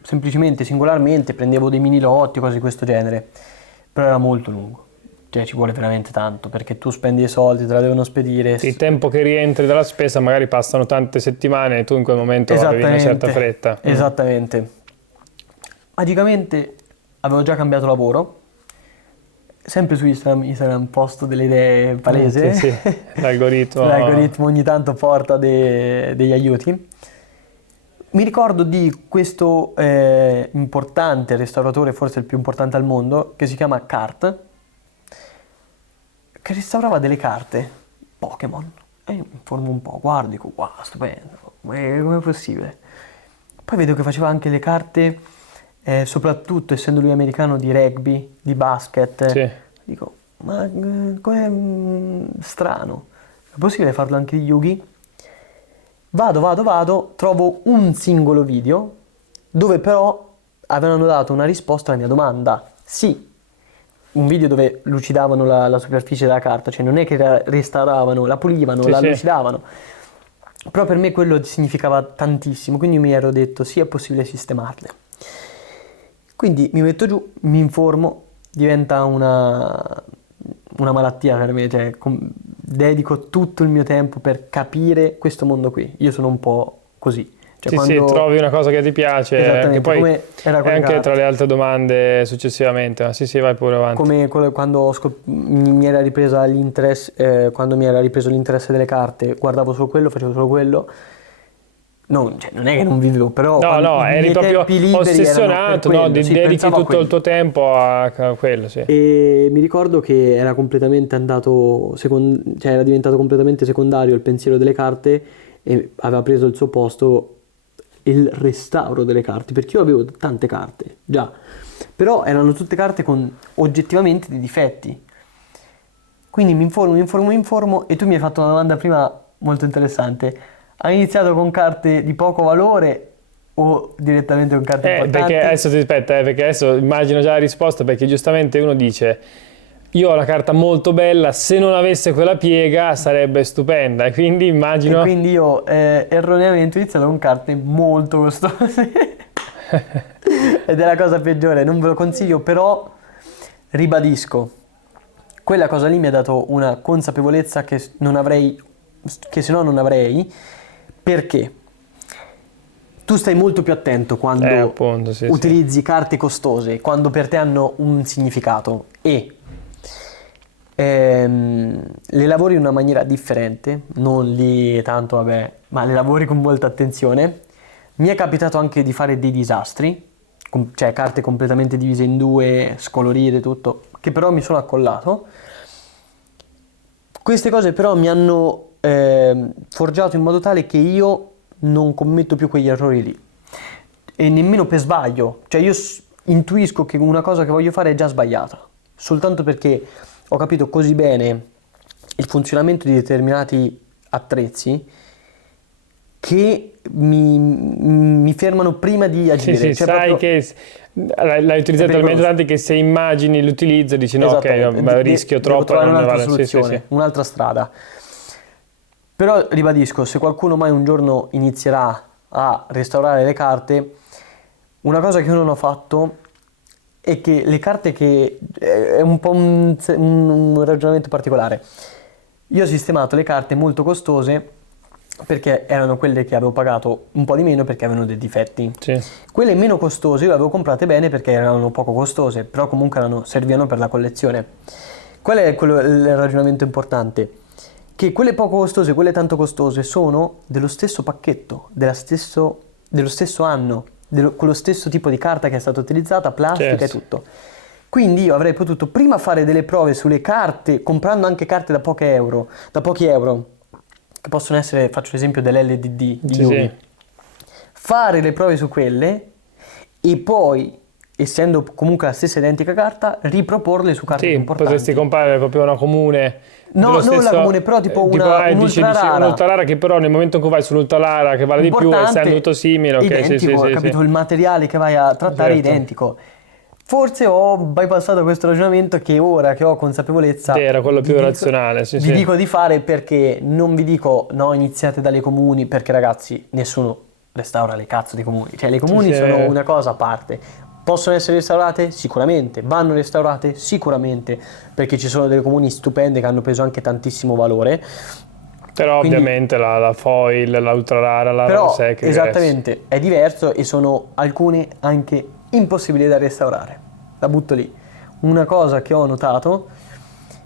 Semplicemente, singolarmente, prendevo dei mini lotti o cose di questo genere. Però era molto lungo. Cioè ci vuole veramente tanto, perché tu spendi i soldi, te la devono spedire. Il tempo che rientri dalla spesa magari passano tante settimane e tu in quel momento avevi una certa fretta. Esattamente. Magicamente avevo già cambiato lavoro, sempre su Instagram posto delle idee palesi. Sì. L'algoritmo ogni tanto porta degli aiuti. Mi ricordo di questo importante restauratore, forse il più importante al mondo, che si chiama Cart, che restaurava delle carte Pokémon. E io mi informo un po', guardo, dico, wow, stupendo, come è possibile? Poi vedo che faceva anche le carte, soprattutto essendo lui americano, di rugby, di basket. Sì. Dico, ma com'è strano, è possibile farlo anche di Yugi? Vado, trovo un singolo video dove però avevano dato una risposta alla mia domanda. Sì, un video dove lucidavano la superficie della carta, cioè non è che la restauravano, la pulivano, la lucidavano. Però per me quello significava tantissimo, quindi mi ero detto sì, è possibile sistemarle. Quindi mi metto giù, mi informo, diventa una malattia per me, cioè dedico tutto il mio tempo per capire questo mondo qui. Io sono un po' così. Cioè, sì, trovi una cosa che ti piace e poi anche tra le altre domande successivamente. Ma sì, vai pure avanti. Come quando mi era ripreso l'interesse, quando mi era ripreso l'interesse delle carte, guardavo solo quello, facevo solo quello. Non è che non vivevo, però eri proprio ossessionato, dedichi tutto il tuo tempo a quello, sì. E mi ricordo che era completamente era diventato completamente secondario il pensiero delle carte e aveva preso il suo posto il restauro delle carte, perché io avevo tante carte, già, però erano tutte carte con oggettivamente dei difetti. Quindi mi informo e tu mi hai fatto una domanda prima molto interessante. Hai iniziato con carte di poco valore o direttamente con carte importanti? Perché adesso immagino già la risposta, perché giustamente uno dice io ho la carta molto bella, se non avesse quella piega sarebbe stupenda, e quindi immagino... E quindi io erroneamente ho iniziato con carte molto costose ed è la cosa peggiore, non ve lo consiglio, però ribadisco, quella cosa lì mi ha dato una consapevolezza che se no non avrei. Perché? tu stai molto più attento quando appunto, sì, utilizzi carte costose, quando per te hanno un significato e le lavori in una maniera differente, non lì tanto vabbè, ma le lavori con molta attenzione. Mi è capitato anche di fare dei disastri, cioè carte completamente divise in due, scolorite, tutto, che però mi sono accollato. Queste cose però mi hanno forgiato in modo tale che io non commetto più quegli errori lì. E nemmeno per sbaglio. Cioè io intuisco che una cosa che voglio fare è già sbagliata. Soltanto perché ho capito così bene il funzionamento di determinati attrezzi che mi fermano prima di agire. Sì, cioè sai proprio... che l'hai utilizzato talmente tanto che se immagini l'utilizzo dici no, ok, no, rischio devo troppo, trovare non ne un'altra vale. soluzione, un'altra strada. Però ribadisco, se qualcuno mai un giorno inizierà a restaurare le carte, una cosa che io non ho fatto è che le carte che è un po' un ragionamento particolare. Io ho sistemato le carte molto costose perché erano quelle che avevo pagato un po' di meno perché avevano dei difetti. Sì. Quelle meno costose io le avevo comprate bene perché erano poco costose, però comunque servivano per la collezione. Qual è il ragionamento importante? Che quelle poco costose, quelle tanto costose sono dello stesso pacchetto, dello stesso anno, con lo stesso tipo di carta che è stata utilizzata, plastica e tutto. Quindi io avrei potuto prima fare delle prove sulle carte, comprando anche carte da pochi euro, che possono essere, faccio l'esempio dell'LDD di Yugi. Fare le prove su quelle e poi, essendo comunque la stessa identica carta, riproporle su carte più importanti. Potresti comprare proprio una comune. No, non la comune, però tipo un'ultra rara. Un'ultra rara che però nel momento in cui vai sull'ultra rara che vale di più, essendo tutto simile, identico, capito? Il materiale che vai a trattare è identico. Forse ho bypassato questo ragionamento che ora che ho consapevolezza era quello più razionale, vi dico di fare, perché non vi dico no, iniziate dalle comuni, perché ragazzi nessuno restaura le cazzo dei comuni, cioè le comuni sono una cosa a parte. Possono essere restaurate? Sicuramente. Vanno restaurate? Sicuramente, perché ci sono delle comuni stupende che hanno preso anche tantissimo valore. Però quindi, ovviamente la foil, l'ultra rara, la rara secca esattamente, è diverso e sono alcune anche impossibili da restaurare. La butto lì. Una cosa che ho notato,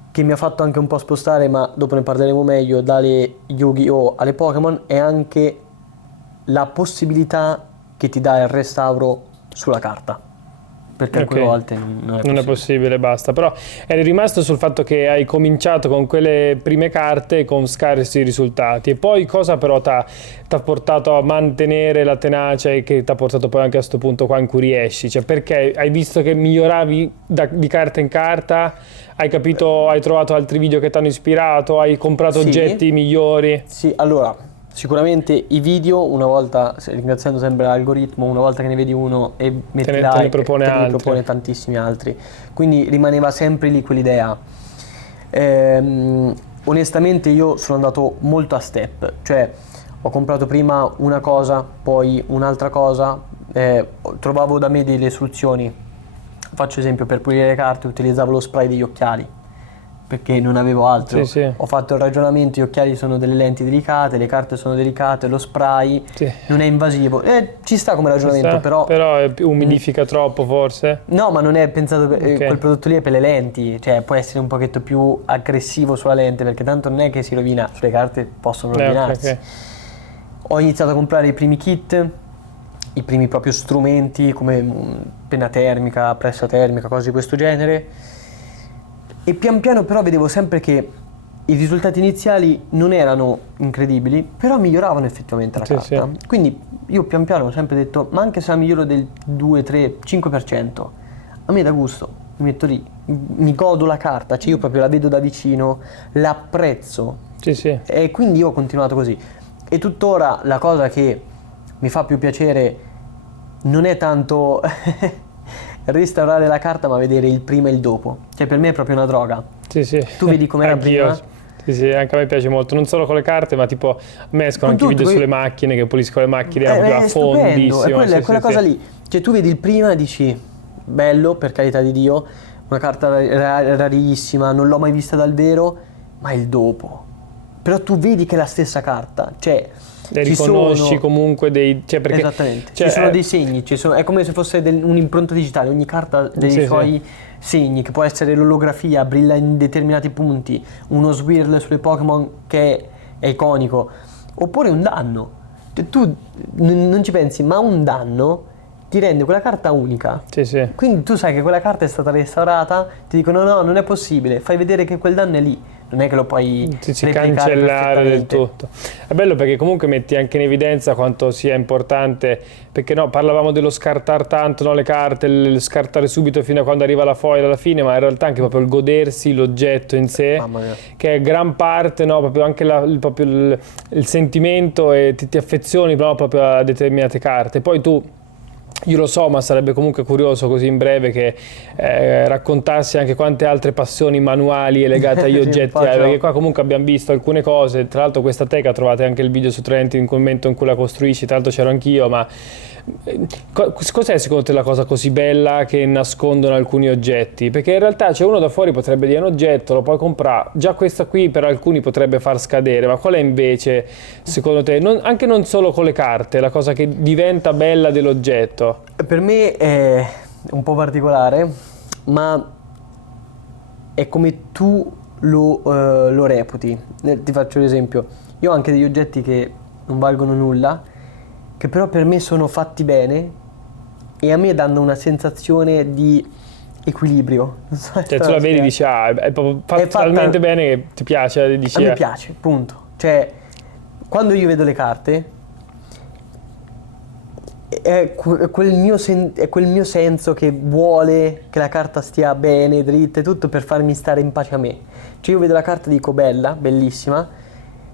che mi ha fatto anche un po' spostare, ma dopo ne parleremo meglio, dalle Yu-Gi-Oh! Alle Pokémon, è anche la possibilità che ti dà il restauro sulla carta. Perché alcune volte non è possibile, basta. Però eri rimasto sul fatto che hai cominciato con quelle prime carte con scarsi risultati, e poi cosa però ti ha portato a mantenere la tenacia e che ti ha portato poi anche a questo punto qua in cui riesci? Cioè, perché hai visto che miglioravi di carta in carta, hai capito, hai trovato altri video che ti hanno ispirato, hai comprato oggetti migliori? Sì, allora... Sicuramente i video, una volta, ringraziando sempre l'algoritmo, una volta che ne vedi uno e metti like, te ne propone tantissimi altri. Quindi rimaneva sempre lì quell'idea. Onestamente io sono andato molto a step, cioè ho comprato prima una cosa, poi un'altra cosa, trovavo da me delle soluzioni. Faccio esempio, per pulire le carte utilizzavo lo spray degli occhiali, perché non avevo altro. Ho fatto il ragionamento, gli occhiali sono delle lenti delicate, le carte sono delicate, lo spray non è invasivo, ci sta come ragionamento, però umidifica troppo forse? No, ma non è pensato quel prodotto lì è per le lenti, cioè può essere un pochetto più aggressivo sulla lente, perché tanto non è che si rovina, sulle carte possono rovinarsi. Ho iniziato a comprare i primi kit, i primi proprio strumenti come penna termica, pressa termica, cose di questo genere. E pian piano però vedevo sempre che i risultati iniziali non erano incredibili, però miglioravano effettivamente la carta. Quindi io pian piano ho sempre detto, ma anche se la miglioro del 2, 3, 5%, a me dà gusto, mi metto lì, mi godo la carta, cioè io proprio la vedo da vicino, l'apprezzo. E quindi io ho continuato così. E tuttora la cosa che mi fa più piacere non è tanto... restaurare la carta, ma vedere il prima e il dopo, cioè per me è proprio una droga. Tu vedi com'era prima? Sì, anche a me piace molto, non solo con le carte, ma tipo a me escono anche video sulle macchine, che pulisco le macchine, è fondissimo. È quella cosa lì, cioè tu vedi il prima e dici bello, per carità di Dio, una carta rarissima, non l'ho mai vista dal vero, ma il dopo però tu vedi che è la stessa carta, cioè le riconosci comunque cioè perché, esattamente, cioè, ci sono dei segni, è come se fosse un'impronta digitale, ogni carta ha dei suoi segni, che può essere l'olografia, brilla in determinati punti, uno swirl sulle Pokémon che è iconico, oppure un danno. Tu non ci pensi, ma un danno ti rende quella carta unica. Sì. Quindi tu sai che quella carta è stata restaurata, ti dicono no, non è possibile, fai vedere che quel danno è lì. Non è che lo puoi cancellare del tutto. È bello perché comunque metti anche in evidenza quanto sia importante, perché no, parlavamo dello scartare tanto, no, le carte, il scartare subito fino a quando arriva la foil alla fine, ma in realtà anche proprio il godersi l'oggetto in sé, che è gran parte, no, proprio anche il sentimento, e ti affezioni proprio a determinate carte. Poi io lo so, ma sarebbe comunque curioso così in breve che raccontassi anche quante altre passioni manuali e legate agli oggetti hai, perché qua comunque abbiamo visto alcune cose, tra l'altro questa teca trovate anche il video su Trent in quel momento in cui la costruisci, tra l'altro c'ero anch'io, ma cos'è secondo te la cosa così bella che nascondono alcuni oggetti? Perché in realtà uno da fuori potrebbe dire un oggetto, lo puoi comprare, già questa qui per alcuni potrebbe far scadere, ma qual è invece secondo te, anche non solo con le carte, la cosa che diventa bella dell'oggetto? Per me è un po' particolare, ma è come tu lo reputi. Ti faccio un esempio, io ho anche degli oggetti che non valgono nulla, che però per me sono fatti bene e a me danno una sensazione di equilibrio. Non so, cioè tu la vedi e dici è proprio fatto talmente bene che ti piace, dici, a me piace, punto. Cioè quando io vedo le carte è quel mio senso che vuole che la carta stia bene, dritta e tutto, per farmi stare in pace a me. Cioè io vedo la carta e dico bella, bellissima.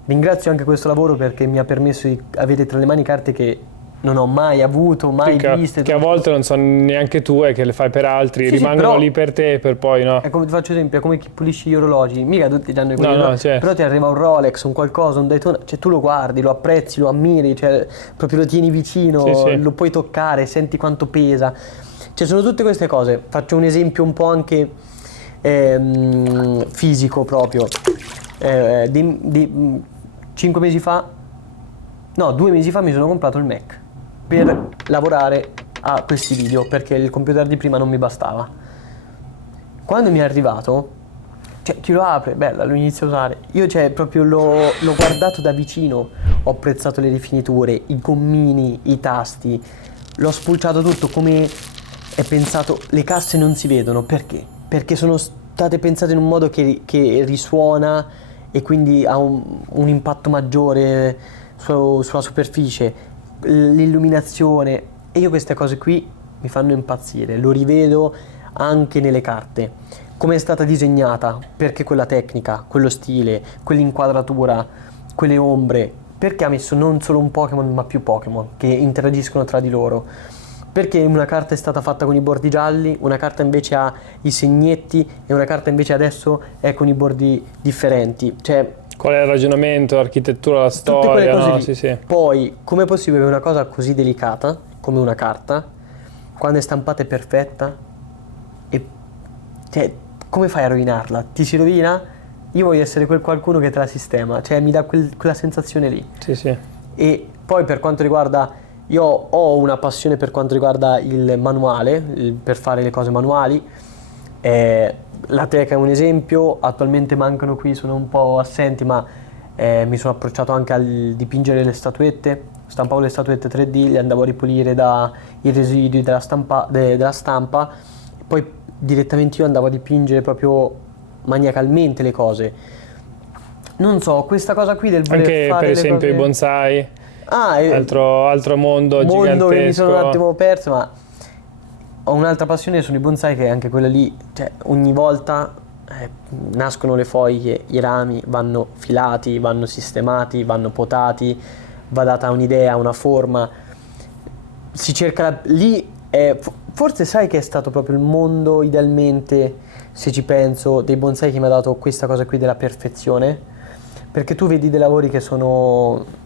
Ringrazio anche questo lavoro perché mi ha permesso di avere tra le mani carte che non ho mai avuto, mai viste. Che a volte non sono neanche tue, che le fai per altri, rimangono però lì per te, per poi no. È come ti faccio esempio, è come chi pulisce gli orologi, mica tutti hanno i certo. Però ti arriva un Rolex, un qualcosa, un Daytona, cioè tu lo guardi, lo apprezzi, lo ammiri, cioè proprio lo tieni vicino, lo puoi toccare, senti quanto pesa. Cioè sono tutte queste cose. Faccio un esempio un po' anche fisico proprio. 5 mesi fa, no, 2 mesi fa mi sono comprato il Mac per lavorare a questi video perché il computer di prima non mi bastava. Quando mi è arrivato, cioè chi lo apre, bella, lo inizio a usare. Io proprio l'ho guardato da vicino, ho apprezzato le rifiniture, i gommini, i tasti, l'ho spulciato tutto come è pensato. Le casse non si vedono, perché? Perché sono state pensate in un modo che risuona e quindi ha un impatto maggiore sulla superficie, l'illuminazione, e io queste cose qui mi fanno impazzire, lo rivedo anche nelle carte, come è stata disegnata, perché quella tecnica, quello stile, quell'inquadratura, quelle ombre, perché ha messo non solo un Pokémon ma più Pokémon che interagiscono tra di loro. Perché una carta è stata fatta con i bordi gialli, una carta invece ha i segnetti e una carta invece adesso è con i bordi differenti. Cioè, qual è il ragionamento, l'architettura, la storia, no? Sì. Poi, com'è possibile che una cosa così delicata, come una carta, quando è stampata è perfetta, e cioè, come fai a rovinarla? Ti si rovina? Io voglio essere quel qualcuno che te la sistema, cioè mi dà quella sensazione lì. Sì. E poi per quanto riguarda... Io ho una passione per quanto riguarda il manuale, per fare le cose manuali. La teca è un esempio, attualmente mancano qui, sono un po' assenti, ma mi sono approcciato anche al dipingere le statuette. Stampavo le statuette 3D, le andavo a ripulire dai residui della stampa, poi direttamente io andavo a dipingere proprio maniacalmente le cose. Non so, questa cosa qui del voler anche fare per esempio i bonsai. Altro mondo gigantesco che mi sono un attimo perso, ma ho un'altra passione, sono i bonsai, che è anche quella lì, cioè ogni volta nascono le foglie, i rami vanno filati, vanno sistemati, vanno potati, va data un'idea, una forma, si cerca lì, forse sai che è stato proprio il mondo idealmente, se ci penso, dei bonsai che mi ha dato questa cosa qui della perfezione, perché tu vedi dei lavori che sono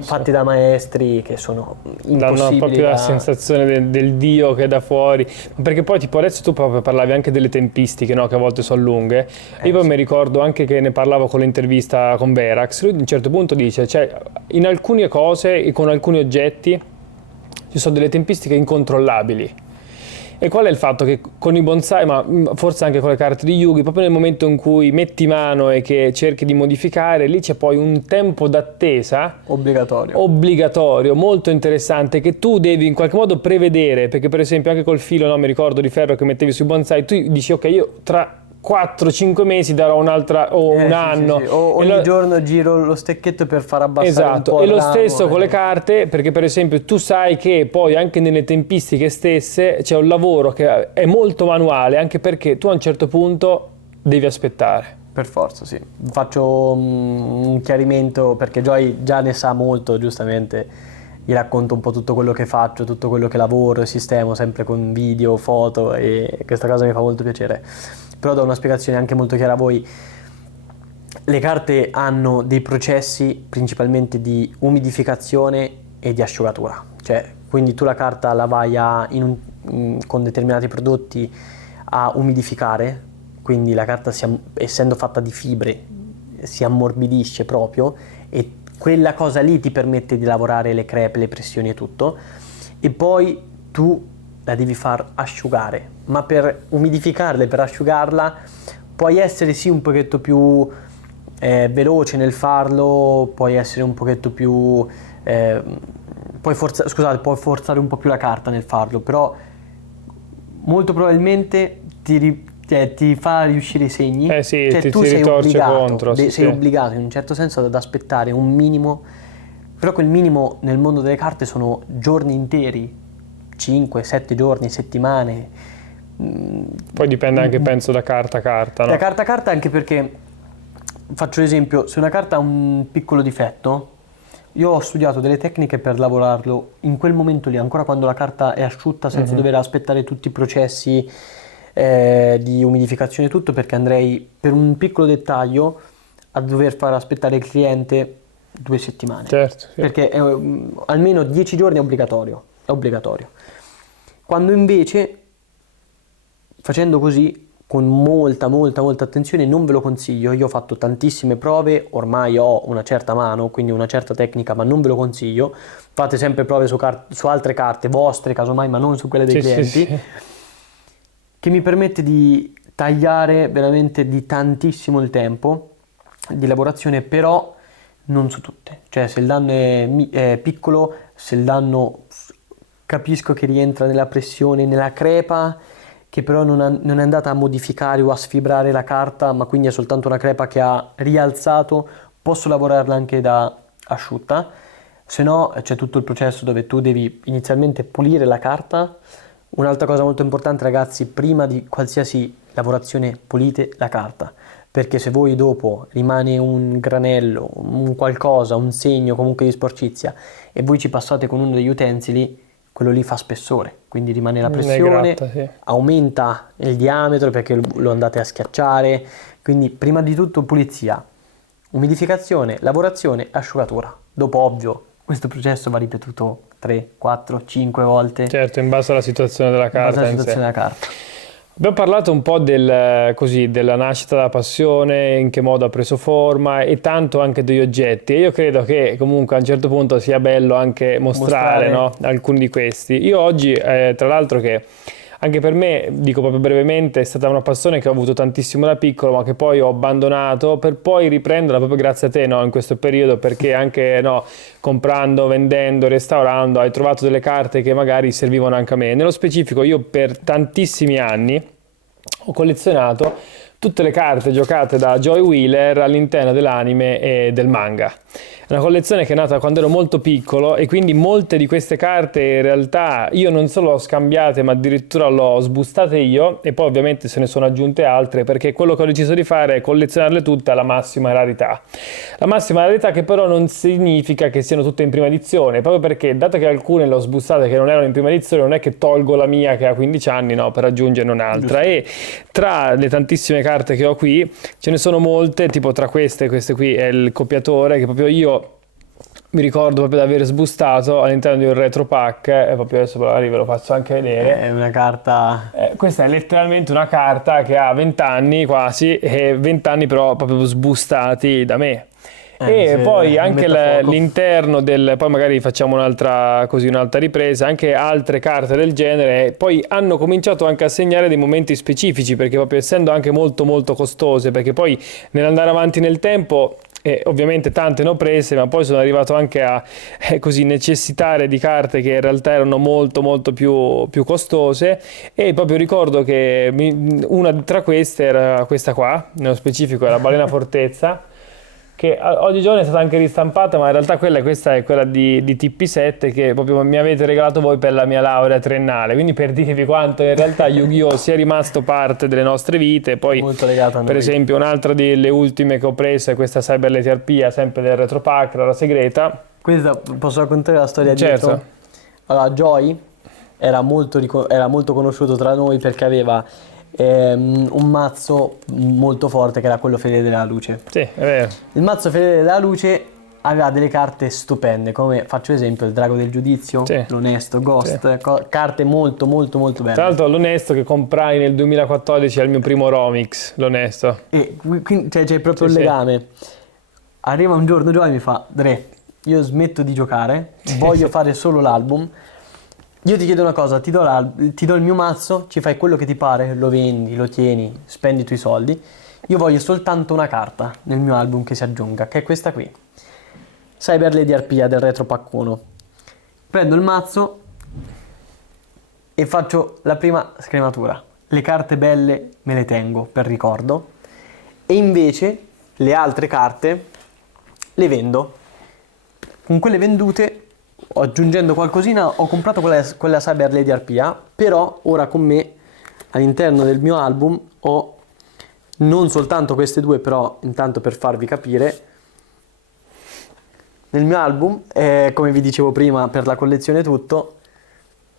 fatti da maestri che sono impossibili. Danno proprio la sensazione del dio che è da fuori, perché poi tipo adesso tu proprio parlavi anche delle tempistiche, no? Che a volte sono lunghe. Io poi mi ricordo anche che ne parlavo con l'intervista con Verax, lui a un certo punto dice, cioè in alcune cose e con alcuni oggetti ci sono delle tempistiche incontrollabili. E qual è il fatto che con i bonsai, ma forse anche con le carte di Yugi, proprio nel momento in cui metti mano e che cerchi di modificare, lì c'è poi un tempo d'attesa obbligatorio, molto interessante, che tu devi in qualche modo prevedere, perché per esempio anche col filo, no, mi ricordo di ferro che mettevi sui bonsai, tu dici ok, io tra 4-5 mesi darò un'altra o un anno. Sì. O ogni giorno giro lo stecchetto per far abbassare un po' e lo stesso con le carte, perché per esempio tu sai che poi anche nelle tempistiche stesse c'è un lavoro che è molto manuale, anche perché tu a un certo punto devi aspettare. Per forza, sì. Faccio un chiarimento perché Joy già ne sa molto, giustamente. Gli racconto un po' tutto quello che faccio, tutto quello che lavoro e sistemo, sempre con video, foto, e questa cosa mi fa molto piacere. Però do una spiegazione anche molto chiara a voi. Le carte hanno dei processi principalmente di umidificazione e di asciugatura, cioè quindi tu la carta la vai con determinati prodotti a umidificare, quindi la carta essendo fatta di fibre si ammorbidisce proprio, e quella cosa lì ti permette di lavorare le crepe, le pressioni e tutto, e poi tu la devi far asciugare, ma per umidificarla e per asciugarla puoi essere sì un pochetto più veloce nel farlo, puoi essere un pochetto più puoi forzare un po' più la carta nel farlo, però molto probabilmente ti fa riuscire i segni. Sì, cioè, tu ti sei obbligato, contro, sei obbligato in un certo senso ad aspettare un minimo, però quel minimo nel mondo delle carte sono giorni interi, 5-7 giorni, settimane. Poi dipende anche, penso, da carta a carta, no? Da carta a carta, anche perché, faccio l'esempio, se una carta ha un piccolo difetto, io ho studiato delle tecniche per lavorarlo in quel momento lì, ancora quando la carta è asciutta, senza dover aspettare tutti i processi di umidificazione e tutto, perché andrei per un piccolo dettaglio a dover far aspettare il cliente 2 settimane. Certo, sì. Perché almeno 10 giorni è obbligatorio. Quando invece, facendo così, con molta attenzione, non ve lo consiglio. Io ho fatto tantissime prove, ormai ho una certa mano, quindi una certa tecnica, ma non ve lo consiglio. Fate sempre prove su altre carte vostre, casomai, ma non su quelle dei clienti. Sì. Che mi permette di tagliare veramente di tantissimo il tempo di lavorazione, però non su tutte. Cioè, se il danno è piccolo, se il danno capisco che rientra nella pressione, nella crepa, che però non è andata a modificare o a sfibrare la carta, ma quindi è soltanto una crepa che ha rialzato, posso lavorarla anche da asciutta. Se no c'è tutto il processo dove tu devi inizialmente pulire la carta. Un'altra cosa molto importante, ragazzi, prima di qualsiasi lavorazione pulite la carta, perché se voi dopo rimane un granello, un qualcosa, un segno comunque di sporcizia, e voi ci passate con uno degli utensili, quello lì fa spessore, quindi rimane la pressione, gratta, sì. Aumenta il diametro perché lo andate a schiacciare, quindi prima di tutto pulizia, umidificazione, lavorazione, asciugatura. Dopo, ovvio, questo processo va ripetuto 3, 4, 5 volte. Certo, in base alla situazione della carta. In base alla situazione della carta. Abbiamo parlato un po' della nascita della passione, in che modo ha preso forma, e tanto anche degli oggetti. E io credo che comunque a un certo punto sia bello anche mostrare. No? Alcuni di questi. Io oggi, tra l'altro, che anche per me, dico proprio brevemente, è stata una passione che ho avuto tantissimo da piccolo, ma che poi ho abbandonato per poi riprenderla proprio grazie a te, no? In questo periodo, perché anche comprando, vendendo, restaurando, hai trovato delle carte che magari servivano anche a me. Nello specifico, io per tantissimi anni ho collezionato tutte le carte giocate da Joy Wheeler all'interno dell'anime e del manga. È una collezione che è nata quando ero molto piccolo, e quindi molte di queste carte in realtà io non solo ho scambiate, ma addirittura l'ho sbustate io, e poi ovviamente se ne sono aggiunte altre, perché quello che ho deciso di fare è collezionarle tutte alla massima rarità. La massima rarità, che però non significa che siano tutte in prima edizione, proprio perché, dato che alcune le ho sbustate che non erano in prima edizione, non è che tolgo la mia che ha 15 anni per aggiungerne un'altra. E tra le tantissime carte che ho qui ce ne sono molte, tipo tra queste qui è il copiatore, che proprio io mi ricordo proprio di aver sbustato all'interno di un retro pack, e proprio adesso magari ve lo faccio anche vedere. È una carta... Questa è letteralmente una carta che ha 20 anni quasi, e 20 anni però proprio sbustati da me. E poi anche l'interno poi magari facciamo un'altra ripresa, anche altre carte del genere, poi hanno cominciato anche a segnare dei momenti specifici, perché proprio essendo anche molto molto costose, perché poi nell'andare avanti nel tempo ovviamente tante ne ho prese, ma poi sono arrivato anche a così necessitare di carte che in realtà erano molto molto più costose, e proprio ricordo che una tra queste era questa qua, nello specifico è la Balena Fortezza, che oggigiorno è stata anche ristampata, ma in realtà questa è quella di TP7 che proprio mi avete regalato voi per la mia laurea triennale, quindi per dirvi quanto in realtà Yu-Gi-Oh! Sia rimasto parte delle nostre vite. Poi molto legato a noi. Per esempio un'altra delle ultime che ho preso è questa Cyber Lady Arpia, sempre del Retro Pack, la segreta. Questa, posso raccontare la storia certo. dietro? Allora, Joy era molto conosciuto tra noi perché aveva un mazzo molto forte che era quello Fedele della Luce. Sì, è vero. Il mazzo Fedele della Luce aveva delle carte stupende, come faccio esempio il Drago del Giudizio, sì. l'Onesto, Ghost, sì. Carte molto molto molto belle. Tra l'altro l'Onesto che comprai nel 2014 al mio primo Romix, l'Onesto. E quindi c'è proprio il legame. Arriva un giorno Joy e mi fa: Dre, io smetto di giocare, voglio fare solo l'album. Io ti chiedo una cosa, ti do il mio mazzo, ci fai quello che ti pare, lo vendi, lo tieni, spendi i tuoi soldi. Io voglio soltanto una carta nel mio album che si aggiunga, che è questa qui. Cyber Lady Arpia del Retro Pack 1. Prendo il mazzo e faccio la prima scrematura. Le carte belle me le tengo per ricordo, e invece le altre carte le vendo. Con quelle vendute, aggiungendo qualcosina, ho comprato quella Cyber Lady Arpia, però ora con me all'interno del mio album ho non soltanto queste due, però intanto per farvi capire, nel mio album, come vi dicevo prima per la collezione tutto,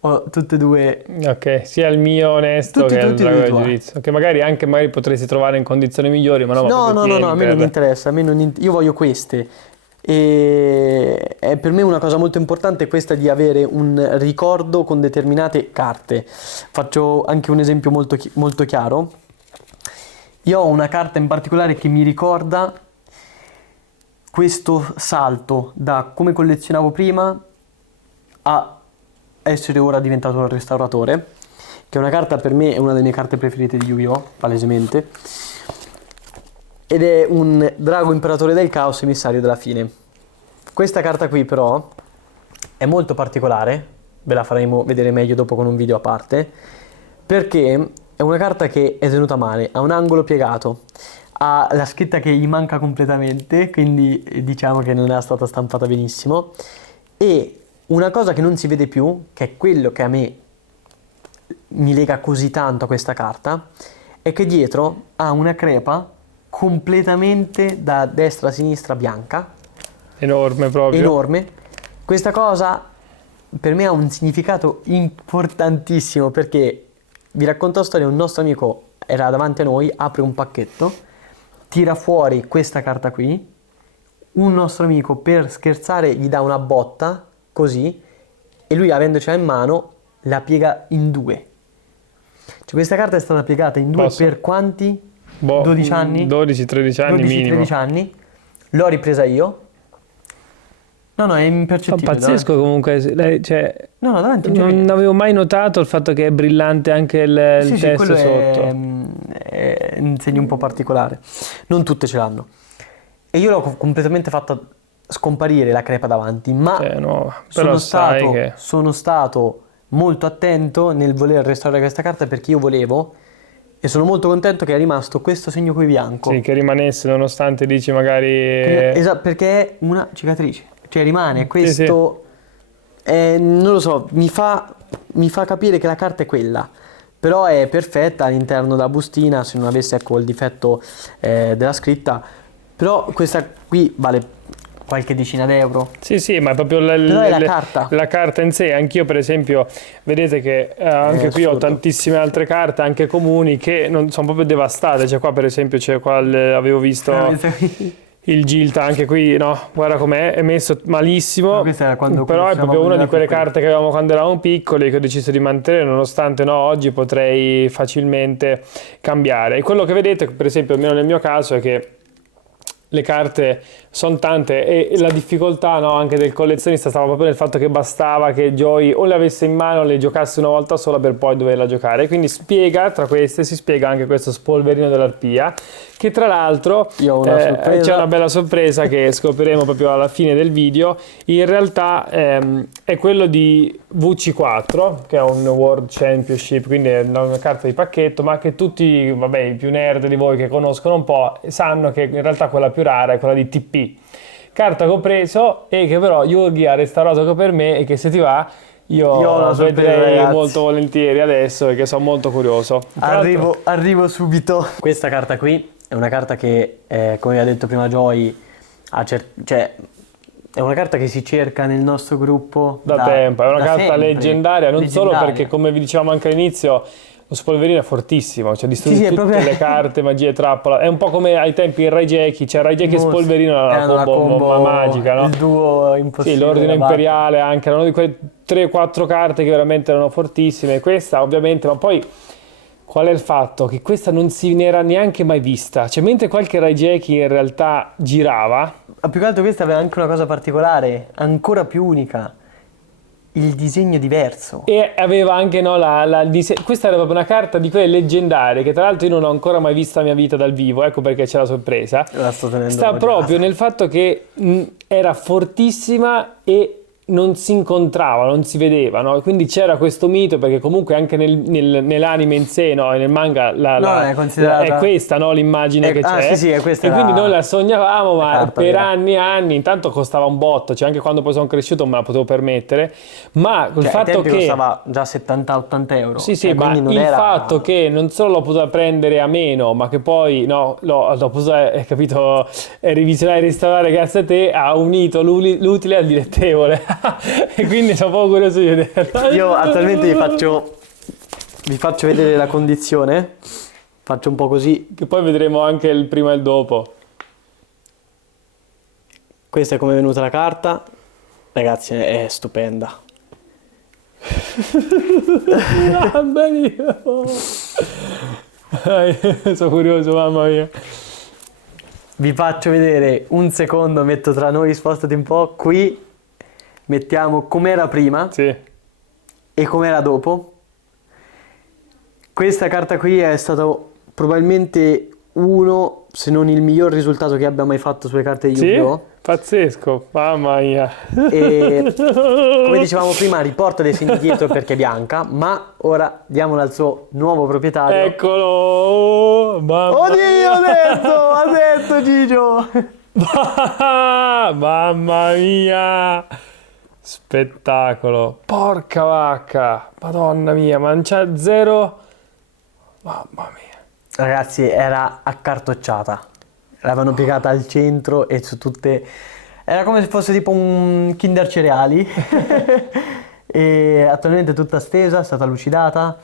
ho tutte e due. Ok, sia il mio Onesto che il Drago del Giudizio, che magari potresti trovare in condizioni migliori, ma no, no, a me non interessa, io voglio queste. E è per me una cosa molto importante questa di avere un ricordo con determinate carte. Faccio anche un esempio molto, molto chiaro. Io ho una carta in particolare che mi ricorda questo salto da come collezionavo prima a essere ora diventato un restauratore, che è una carta, per me è una delle mie carte preferite di Yu-Gi-Oh! Palesemente. Ed è un Drago Imperatore del Caos, emissario della fine. Questa carta qui però è molto particolare, ve la faremo vedere meglio dopo con un video a parte, perché è una carta che è tenuta male, ha un angolo piegato, ha la scritta che gli manca completamente, quindi diciamo che non è stata stampata benissimo, e una cosa che non si vede più, che è quello che a me mi lega così tanto a questa carta, è che dietro ha una crepa completamente da destra a sinistra bianca, enorme proprio, enorme. Questa cosa per me ha un significato importantissimo, perché vi racconto la storia. Un nostro amico era davanti a noi, apre un pacchetto, tira fuori questa carta qui, un nostro amico per scherzare gli dà una botta così, e lui, avendocela in mano, la piega in due. Cioè questa carta è stata piegata in due per quanti? 12 anni? 12-13 anni minimo. 13 anni. L'ho ripresa io. No, è impercettibile. Pazzesco comunque. Cioè, no, davanti. Non avevo mai notato il fatto che è brillante anche il testo sotto. È un segno un po' particolare. Non tutte ce l'hanno. E io l'ho completamente fatta scomparire la crepa davanti, ma sono stato molto attento nel voler restaurare questa carta, perché io volevo, e sono molto contento che è rimasto questo segno qui bianco. Sì, che rimanesse, nonostante dici magari... Esatto, perché è una cicatrice. Cioè rimane questo... Sì. Non lo so, mi fa capire che la carta è quella. Però è perfetta all'interno della bustina, se non avesse il difetto della scritta. Però questa qui vale qualche decina d'euro. Sì, ma è proprio la carta in sé. Anch'io per esempio, vedete che anche qui ho tantissime altre carte, anche comuni, che non sono proprio devastate. Cioè qua per esempio avevo visto Il Gilta anche qui, no, guarda com'è, è messo malissimo, però è proprio una di quelle carte che avevamo quando eravamo piccoli, che ho deciso di mantenere, nonostante no, oggi potrei facilmente cambiare. E quello che vedete, per esempio, almeno nel mio caso, è che le carte sono tante e la difficoltà, no, anche del collezionista stava proprio nel fatto che bastava che Joy o le avesse in mano o le giocasse una volta sola per poi doverla giocare. Quindi spiega, tra queste si spiega anche questo spolverino dell'arpia, che tra l'altro c'è una bella sorpresa che scopriremo proprio alla fine del video. In realtà è quello di VC4, che è un World Championship, quindi è una carta di pacchetto, ma che tutti, vabbè, i più nerd di voi che conoscono un po' sanno che in realtà quella più rara è quella di TP, carta che ho preso e che però Yurgi ha restaurato per me e che se ti va io la vedrei molto volentieri adesso, perché sono molto curioso. Arrivo subito. Questa carta qui è una carta che, come ha detto prima Joy, è una carta che si cerca nel nostro gruppo da tempo, è una carta leggendaria, non solo perché, come vi dicevamo anche all'inizio, lo spolverino è fortissimo, cioè distrugge tutte le carte, magie, trappola. È un po' come ai tempi il Raigeki, cioè Raigeki e spolverino era una combo magica, no? Il duo impossibile. Sì, l'ordine imperiale anche, erano di quelle 3-4 carte che veramente erano fortissime. Questa ovviamente, ma poi qual è il fatto? Che questa non si ne era neanche mai vista, cioè mentre qualche Raigeki in realtà girava. Ma più che altro questa aveva anche una cosa particolare, ancora più unica. Il disegno diverso. E aveva anche, no, questa era proprio una carta di quelle leggendarie che tra l'altro io non ho ancora mai vista nella mia vita dal vivo, ecco perché c'è la sorpresa. La sto tenendo. Sta proprio nel fatto che era fortissima e non si incontrava, non si vedeva, no? Quindi c'era questo mito, perché comunque anche nell'anime in sé, no? E nel manga è questa, no? L'immagine che c'è. Sì, è questa. E quindi noi la sognavamo, ma per anni e anni, intanto costava un botto, cioè anche quando poi sono cresciuto me la potevo permettere, ma col fatto che costava già 70-80 euro. Sì, ma fatto che non solo l'ho potuta prendere a meno, ma che poi l'ho potuta, capito, revisionare e restaurare grazie a te, ha unito l'utile al dilettevole. E quindi sono un po' curioso di vederlo. Io attualmente vi faccio vedere la condizione, faccio un po' così, che poi vedremo anche il prima e il dopo. Questa è come è venuta la carta, ragazzi, è stupenda. Sono curioso, mamma mia. Vi faccio vedere un secondo, metto tra noi, spostati un po', qui mettiamo com'era prima e com'era dopo. Questa carta qui è stato probabilmente uno, se non il miglior risultato che abbia mai fatto sulle carte di Yu-Gi-Oh! Pazzesco, mamma mia. E come dicevamo prima, riporta dei segni dietro perché è bianca, ma ora diamola al suo nuovo proprietario. Eccolo! Oddio, ha detto Gigio! Mamma mia! Spettacolo! Porca vacca! Madonna mia, ma non c'è zero... Mamma mia! Ragazzi, era accartocciata. L'avevano piegata al centro e su tutte... Era come se fosse tipo un Kinder Cereali. E attualmente è tutta stesa, è stata lucidata.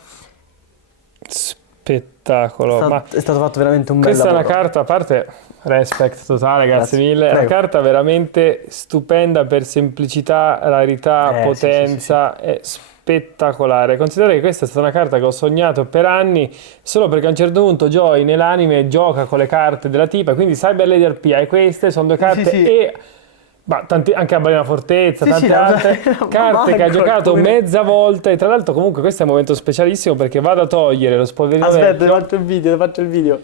Spettacolo! È stato fatto veramente un bel lavoro. Questa è una carta, a parte respect totale, grazie mille. È una carta veramente stupenda per semplicità, rarità, potenza. Sì. È spettacolare. Considerate che questa è stata una carta che ho sognato per anni, solo perché a un certo punto Joy nell'anime gioca con le carte della tipa, quindi Cyber Lady Arpia e queste sono due carte e anche a Balena Fortezza, tante altre carte che ha giocato mezza volta. E tra l'altro comunque questo è un momento specialissimo perché vado a togliere lo spolverino vecchio. Aspetta, faccio il video.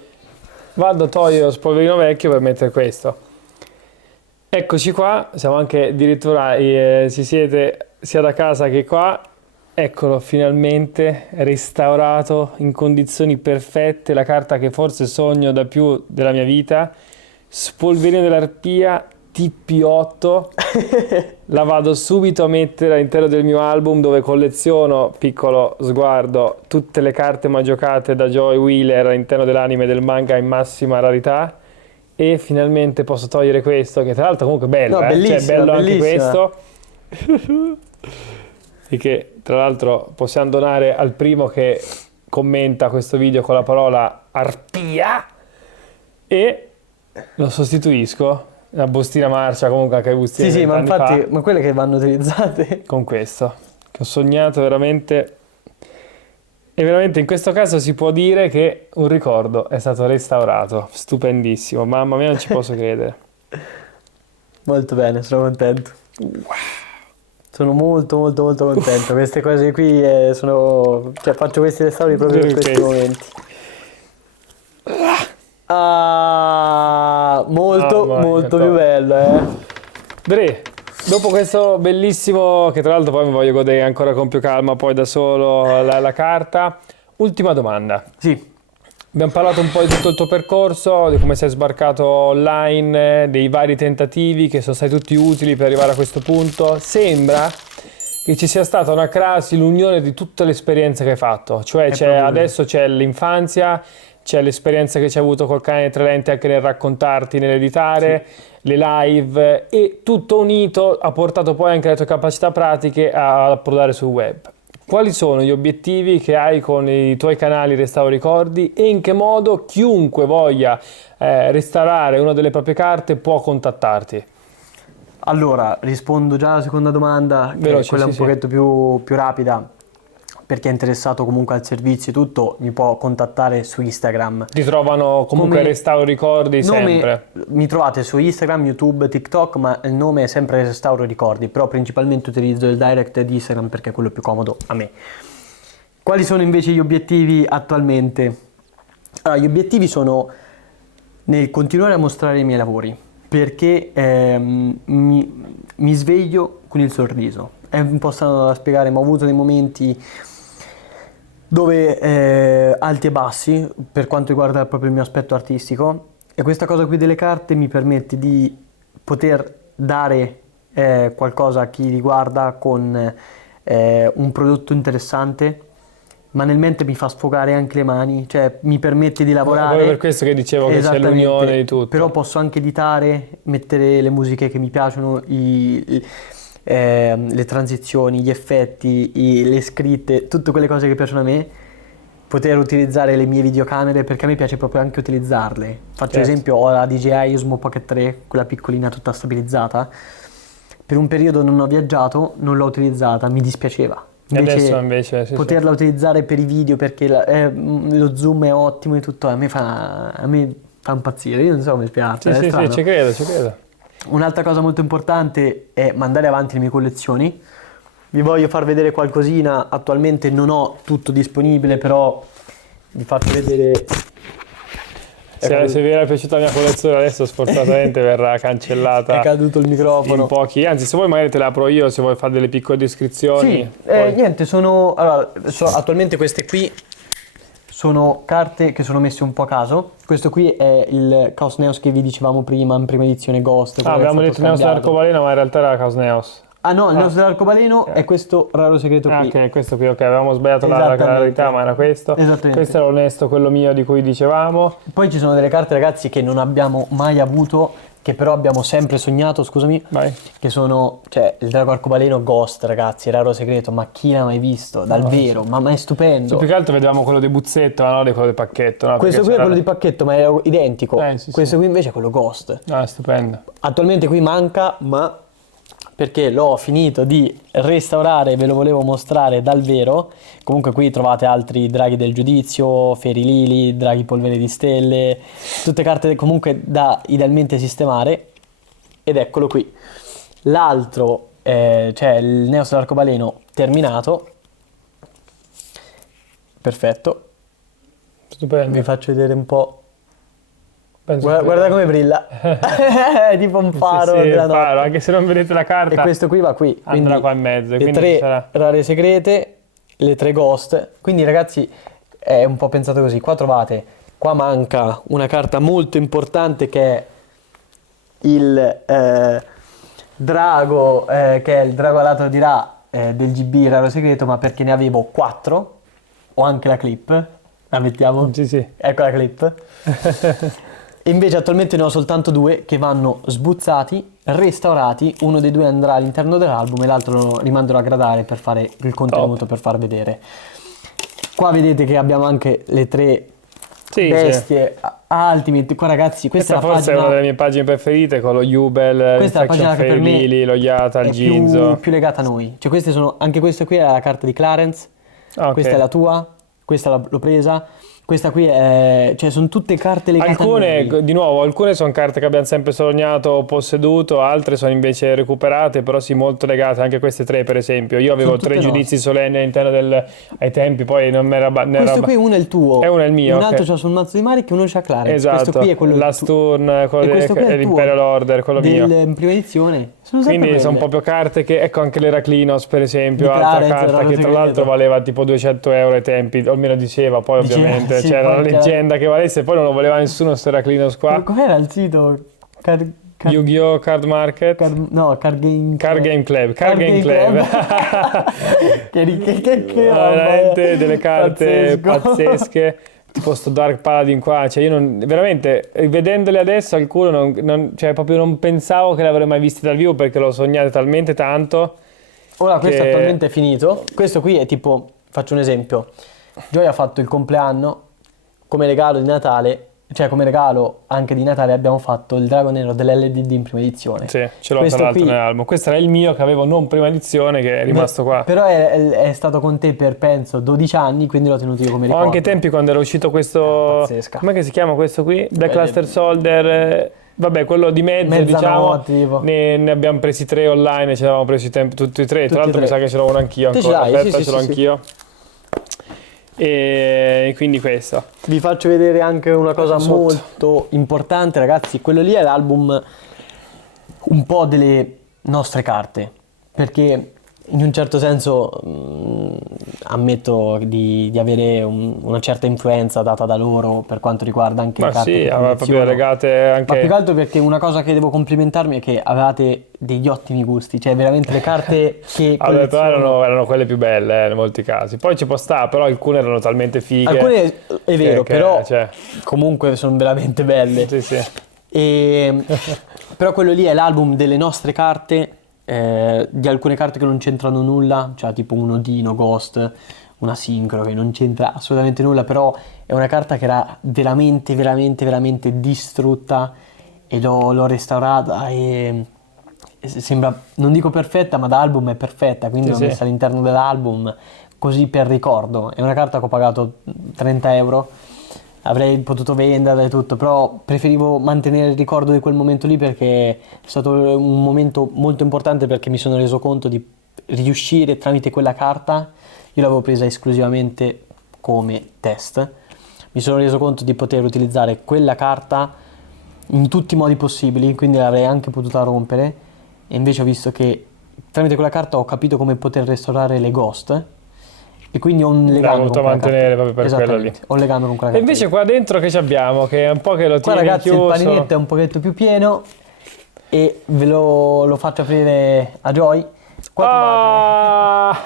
Vado a togliere lo spolverino vecchio per mettere questo. Eccoci qua, siamo anche addirittura, si siete sia da casa che qua. Eccolo, finalmente restaurato in condizioni perfette, la carta che forse sogno da più della mia vita. Spolverino dell'Arpia TP8. La vado subito a mettere all'interno del mio album dove colleziono, piccolo sguardo, tutte le carte mai giocate da Joy Wheeler all'interno dell'anime del manga in massima rarità. E finalmente posso togliere questo, che tra l'altro comunque è bello, cioè bello anche questo. E che tra l'altro possiamo donare al primo che commenta questo video con la parola Arpia, e lo sostituisco Una bustina marcia, comunque anche le bustine. Sì, ma infatti, fa, ma quelle che vanno utilizzate. con questo, che ho sognato veramente. E veramente in questo caso si può dire che un ricordo è stato restaurato. Stupendissimo, mamma mia, non ci posso credere. Molto bene, sono contento. Sono molto molto molto contento. Queste cose qui cioè faccio questi restauri proprio in questi momenti. Ah, molto Mamma mia, molto più bello, Dre, dopo questo bellissimo, che tra l'altro poi mi voglio godere ancora con più calma, poi da solo la carta, ultima domanda. Sì. Abbiamo parlato un po' di tutto il tuo percorso, di come sei sbarcato online, dei vari tentativi che sono stati tutti utili per arrivare a questo punto. Sembra che ci sia stata una crasi, l'unione di tutte le esperienze che hai fatto, cioè adesso c'è l'infanzia, c'è l'esperienza che ci hai avuto col cane dei tre lenti anche nel raccontarti, nell'editare, le live, e tutto unito ha portato poi anche le tue capacità pratiche ad approdare sul web. Quali sono gli obiettivi che hai con i tuoi canali Restauro Ricordi e in che modo chiunque voglia restaurare una delle proprie carte può contattarti? Allora, rispondo già alla seconda domanda, che Veloce, è quella sì, un sì. pochetto più rapida. Per chi è interessato comunque al servizio e tutto, mi può contattare su Instagram. Ti trovano comunque Restauro Ricordi sempre? Mi trovate su Instagram, YouTube, TikTok, ma il nome è sempre Restauro Ricordi, però principalmente utilizzo il direct di Instagram perché è quello più comodo a me. Quali sono invece gli obiettivi attualmente? Allora, gli obiettivi sono nel continuare a mostrare i miei lavori, perché mi sveglio con il sorriso. È un po' strano da spiegare, ma ho avuto dei momenti dove alti e bassi per quanto riguarda proprio il mio aspetto artistico, e questa cosa qui delle carte mi permette di poter dare qualcosa a chi li guarda con un prodotto interessante, ma nel mentre mi fa sfogare anche le mani, cioè mi permette di lavorare. Proprio per questo che dicevo che c'è l'unione di tutto. Però posso anche editare, mettere le musiche che mi piacciono, le transizioni, gli effetti, le scritte, tutte quelle cose che piacciono a me, poter utilizzare le mie videocamere, perché a me piace proprio anche utilizzarle. Faccio esempio, ho la DJI Osmo Pocket 3, quella piccolina tutta stabilizzata. Per un periodo non ho viaggiato, non l'ho utilizzata, mi dispiaceva. Invece poterla utilizzare per i video, perché lo zoom è ottimo e tutto, a me fa impazzire. Io non so come spiegarti. Sì, ci credo. Un'altra cosa molto importante è mandare avanti le mie collezioni. Vi voglio far vedere qualcosina. Attualmente non ho tutto disponibile, però vi faccio vedere. Se vi era piaciuta la mia collezione, adesso sfortunatamente verrà cancellata. È caduto il microfono. In pochi, anzi, se vuoi magari te la apro io, se vuoi fare delle piccole descrizioni. Sì, niente, attualmente queste qui sono carte che sono messe un po' a caso. Questo qui è il Chaos Neos che vi dicevamo prima, in prima edizione Ghost. Abbiamo detto Neos dell'Arcobaleno, ma in realtà era Chaos Neos. Ah no, il Neos dell'Arcobaleno è questo raro segreto qui. Ok, questo qui, ok, avevamo sbagliato la clarità, ma era questo. Esattamente. Questo era l'onesto, quello mio di cui dicevamo. Poi ci sono delle carte, ragazzi, che non abbiamo mai avuto, che però abbiamo sempre sognato, scusami. Vai. Che sono, il drago arcobaleno Ghost, ragazzi, raro segreto, ma chi l'ha mai visto? Dal vero, ma è stupendo. Più che altro vedevamo quello di Buzzetto, ma non quello di Pacchetto. No? Questo qui è quello di Pacchetto, ma è identico. Sì, questo qui invece è quello Ghost. Ah, stupendo. Attualmente qui manca, ma perché l'ho finito di restaurare, ve lo volevo mostrare dal vero. Comunque qui trovate altri draghi del giudizio, Fairy Lily, draghi polvere di stelle, tutte carte comunque da idealmente sistemare, ed eccolo qui. L'altro, il Neos dell'Arcobaleno terminato, perfetto. Stupendo. Vi faccio vedere un po'. Guarda come brilla. È tipo un faro. Sì, faro, anche se non vedete la carta. E questo qui va qui. Andrà qua in mezzo. Le 3 rare segrete, le 3 ghost. Quindi ragazzi è un po' pensato così. Qua trovate, qua manca una carta molto importante che è il drago, che è il drago alato di Ra del GB raro segreto, ma perché ne avevo 4. Ho anche la clip. La mettiamo? Sì. Ecco la clip. Invece attualmente ne ho soltanto 2 che vanno sbuzzati, restaurati. Uno dei 2 andrà all'interno dell'album e l'altro lo rimanderò a gradare per fare il contenuto, per far vedere. Qua vedete che abbiamo anche le 3 bestie Ultimate, qua ragazzi, questa forse è una delle mie pagine preferite, con lo Jubel, questa è la pagina che per me Lily, lo Yata, il Ginzo. Più legata a noi. Cioè queste sono, anche questa qui è la carta di Clarence, Okay. Questa è la tua, questa l'ho presa. Questa qui è, cioè sono tutte carte legate a noi. Di nuovo, alcune sono carte che abbiamo sempre sognato o posseduto, altre sono invece recuperate, però sì, molto legate, anche queste 3 per esempio. Io avevo 3 giudizi solenni all'interno ai tempi, poi non mi era... Questo qui uno è il tuo, è uno è il mio. Un altro c'ha sul mazzo di Maric e uno c'ha Clarence. Esatto, questo qui è quello la Sturn, quello dell'Imperial Order, quello mio. In prima edizione. Quindi sono proprio carte che, ecco anche l'Eraclinos per esempio, altra carta che tra l'altro valeva tipo 200 euro ai tempi, o almeno diceva, poi ovviamente sì, c'era la leggenda che valesse, poi non lo voleva nessuno sto Eraclinos qua. Com'era il sito? Yu-Gi-Oh! Card Market? Card Game Club. Veramente delle carte pazzesche. Tipo sto Dark Paladin qua, cioè io veramente, vedendole adesso alcune cioè proprio non pensavo che le avrei mai viste dal vivo perché l'ho sognate talmente tanto. Ora questo attualmente è finito, questo qui è tipo, faccio un esempio, Joy ha fatto il compleanno, come regalo di Natale, cioè come regalo anche di Natale abbiamo fatto il Drago Nero dell'LDD in prima edizione. Sì, ce l'ho tra l'altro nell'album. Questo era il mio che avevo non prima edizione, che è rimasto qua. Però è stato con te per penso 12 anni, quindi l'ho tenuto io come ricordo. Ho anche tempi quando era uscito questo... Come si chiama questo qui? Black Luster Soldier... Vabbè, quello di mezzo, diciamo, ne abbiamo presi 3 online, ce ne avevamo presi tutti e 3. Tra l'altro mi sa che ce l'ho uno anch'io ancora. Aspetta, ce l'ho anch'io. E quindi questo. Vi faccio vedere anche una cosa molto importante, ragazzi. Quello lì è l'album un po' delle nostre carte, perché in un certo senso ammetto di avere una certa influenza data da loro per quanto riguarda anche le carte che proprio legate anche... Ma più che altro perché una cosa che devo complimentarmi è che avevate degli ottimi gusti, cioè veramente le carte che però erano quelle più belle in molti casi, poi ci può stare, però alcune erano talmente fighe. Alcune è vero, però comunque sono veramente belle. Sì. Però quello lì è l'album delle nostre carte, di alcune carte che non c'entrano nulla, cioè tipo un Odino Ghost, una Sincro che non c'entra assolutamente nulla, però è una carta che era veramente distrutta e l'ho restaurata e sembra, non dico perfetta, ma da album è perfetta, quindi l'ho messa all'interno dell'album così per ricordo. È una carta che ho pagato 30 euro, avrei potuto venderla e tutto, però preferivo mantenere il ricordo di quel momento lì perché è stato un momento molto importante, perché mi sono reso conto di riuscire tramite quella carta, io l'avevo presa esclusivamente come test, mi sono reso conto di poter utilizzare quella carta in tutti i modi possibili, quindi l'avrei anche potuta rompere, e invece ho visto che tramite quella carta ho capito come poter restaurare le ghost. E quindi ho un legame con quella mantenere proprio per quello lì. Ho un legame con quella carta. E invece qua dentro che abbiamo? Che è un po' che lo tieni ragazzi, chiuso. Il paninetto è un pochetto più pieno e ve lo faccio aprire a Joy. Porca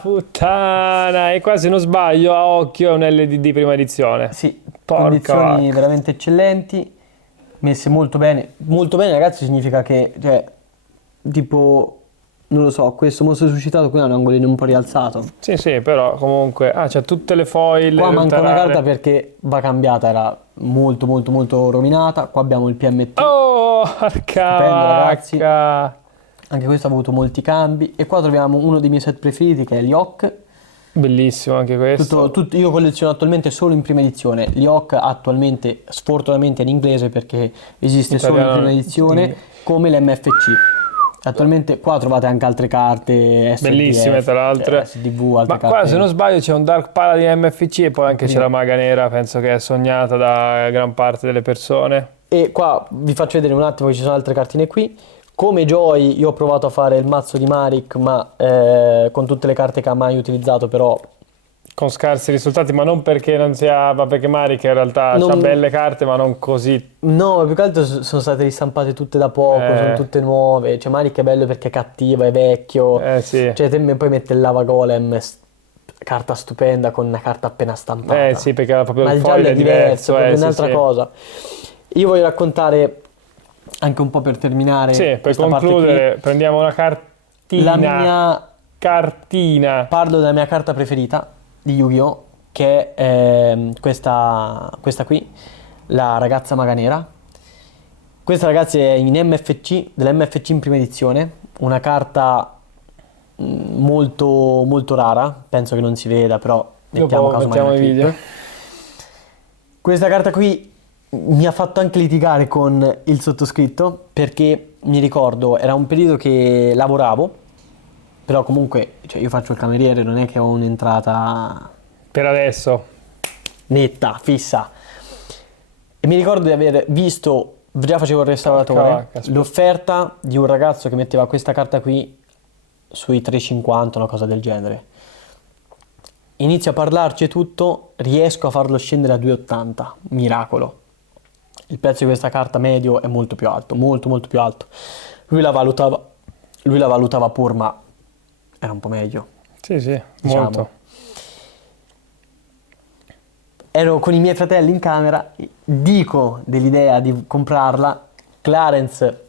puttana! E qua se non sbaglio a occhio è un LDD prima edizione. Sì, condizioni veramente eccellenti, messe molto bene. Molto bene ragazzi significa che, cioè, tipo... Non lo so, questo mostro suscitato qui ha un angolino un po' rialzato. Sì, però comunque... c'ha tutte le foil. Qua manca una carta perché va cambiata, era molto rovinata. Qua abbiamo il PMT. Oh, ragazzi. Anche questo ha avuto molti cambi. E qua troviamo uno dei miei set preferiti che è l'Yok. Bellissimo anche questo. Io colleziono attualmente solo in prima edizione. L'Yok attualmente, sfortunatamente, è in inglese perché esiste solo in prima edizione, come l'MFC. Attualmente qua trovate anche altre carte SDF, bellissime tra l'altro, SDV, altre ma carte. Qua se non sbaglio c'è un Dark Paladin MFC e poi anche c'è la Maga Nera, penso che è sognata da gran parte delle persone. E qua vi faccio vedere un attimo che ci sono altre cartine qui. Come Joy io ho provato a fare il mazzo di Maric, ma con tutte le carte che ha mai utilizzato, però con scarsi risultati, ma non perché non sia, ma perché Maric in realtà ha belle carte ma non così. No, ma più che altro sono state ristampate tutte da poco, sono tutte nuove. Cioè Maric è bello perché è cattivo, è vecchio, sì. Cioè poi mette il Lava Golem, carta stupenda con una carta appena stampata. Sì, perché era proprio ma il foil giallo è diverso, è un'altra sì. cosa. Io voglio raccontare anche un po' per terminare. Sì, per concludere prendiamo una cartina. La mia cartina. Parlo della mia carta preferita di Yu-Gi-Oh! Che è questa qui. la ragazza maga nera. Questa ragazzi è in MFC, dell'MFC in prima edizione, una carta molto molto rara, penso che non si veda, però mettiamo i video. Questa carta qui mi ha fatto anche litigare con il sottoscritto, perché mi ricordo era un periodo che lavoravo, però comunque cioè io faccio il cameriere, non è che ho un'entrata per adesso netta, fissa, e mi ricordo di aver visto, già facevo il restauratore, l'offerta di un ragazzo che metteva questa carta qui sui 3,50, una cosa del genere. Inizio a parlarci e tutto, riesco a farlo scendere a 2,80, miracolo. Il prezzo di questa carta medio è molto più alto, molto molto più alto. Lui la valutava pur, ma era un po' meglio. Sì, diciamo. Molto. Ero con i miei fratelli in camera, dico dell'idea di comprarla, Clarence,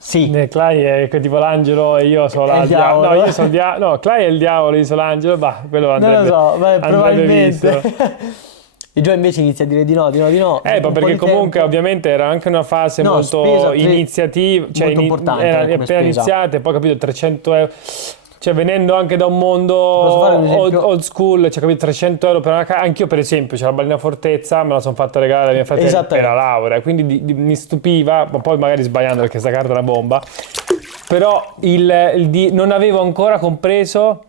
sì. Clay è tipo l'angelo e io sono l'angelo. No, io sono il diavolo. No, Clay è il diavolo, io sono l'angelo. Bah, quello andrebbe, non lo so, probabilmente. visto. E Joe invece inizia a dire di no. Ma perché comunque ovviamente era anche una fase molto iniziativa, cioè molto importante, era appena iniziata e poi capito 300 euro. Cioè venendo anche da un mondo old school, cioè capito 300 euro per una carta, anch'io per esempio c'è la Ballina Fortezza, me la sono fatta regalare ai miei fratelli per la laurea, quindi mi stupiva, ma poi magari sbagliando perché questa carta è una bomba, però non avevo ancora compreso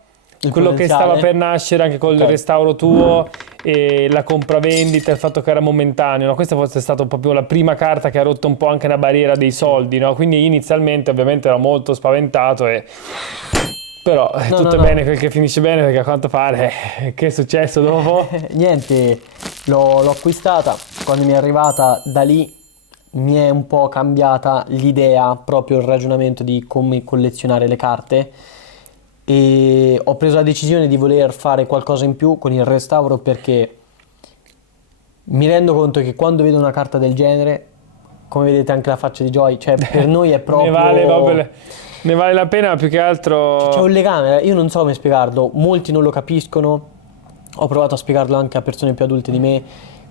quello che stava per nascere anche col restauro tuo e la compravendita, il fatto che era momentaneo, no? Questa forse è stata proprio la prima carta che ha rotto un po' anche la barriera dei soldi, no? Quindi inizialmente ovviamente ero molto spaventato però tutto è bene quel che finisce bene, perché a quanto pare che è successo dopo? Niente, l'ho acquistata, quando mi è arrivata da lì mi è un po' cambiata l'idea, proprio il ragionamento di come collezionare le carte, e ho preso la decisione di voler fare qualcosa in più con il restauro, perché mi rendo conto che quando vedo una carta del genere, come vedete anche la faccia di Joy, cioè per noi è proprio... Ne vale la pena, più che altro... C'è un legame, io non so come spiegarlo, molti non lo capiscono, ho provato a spiegarlo anche a persone più adulte di me,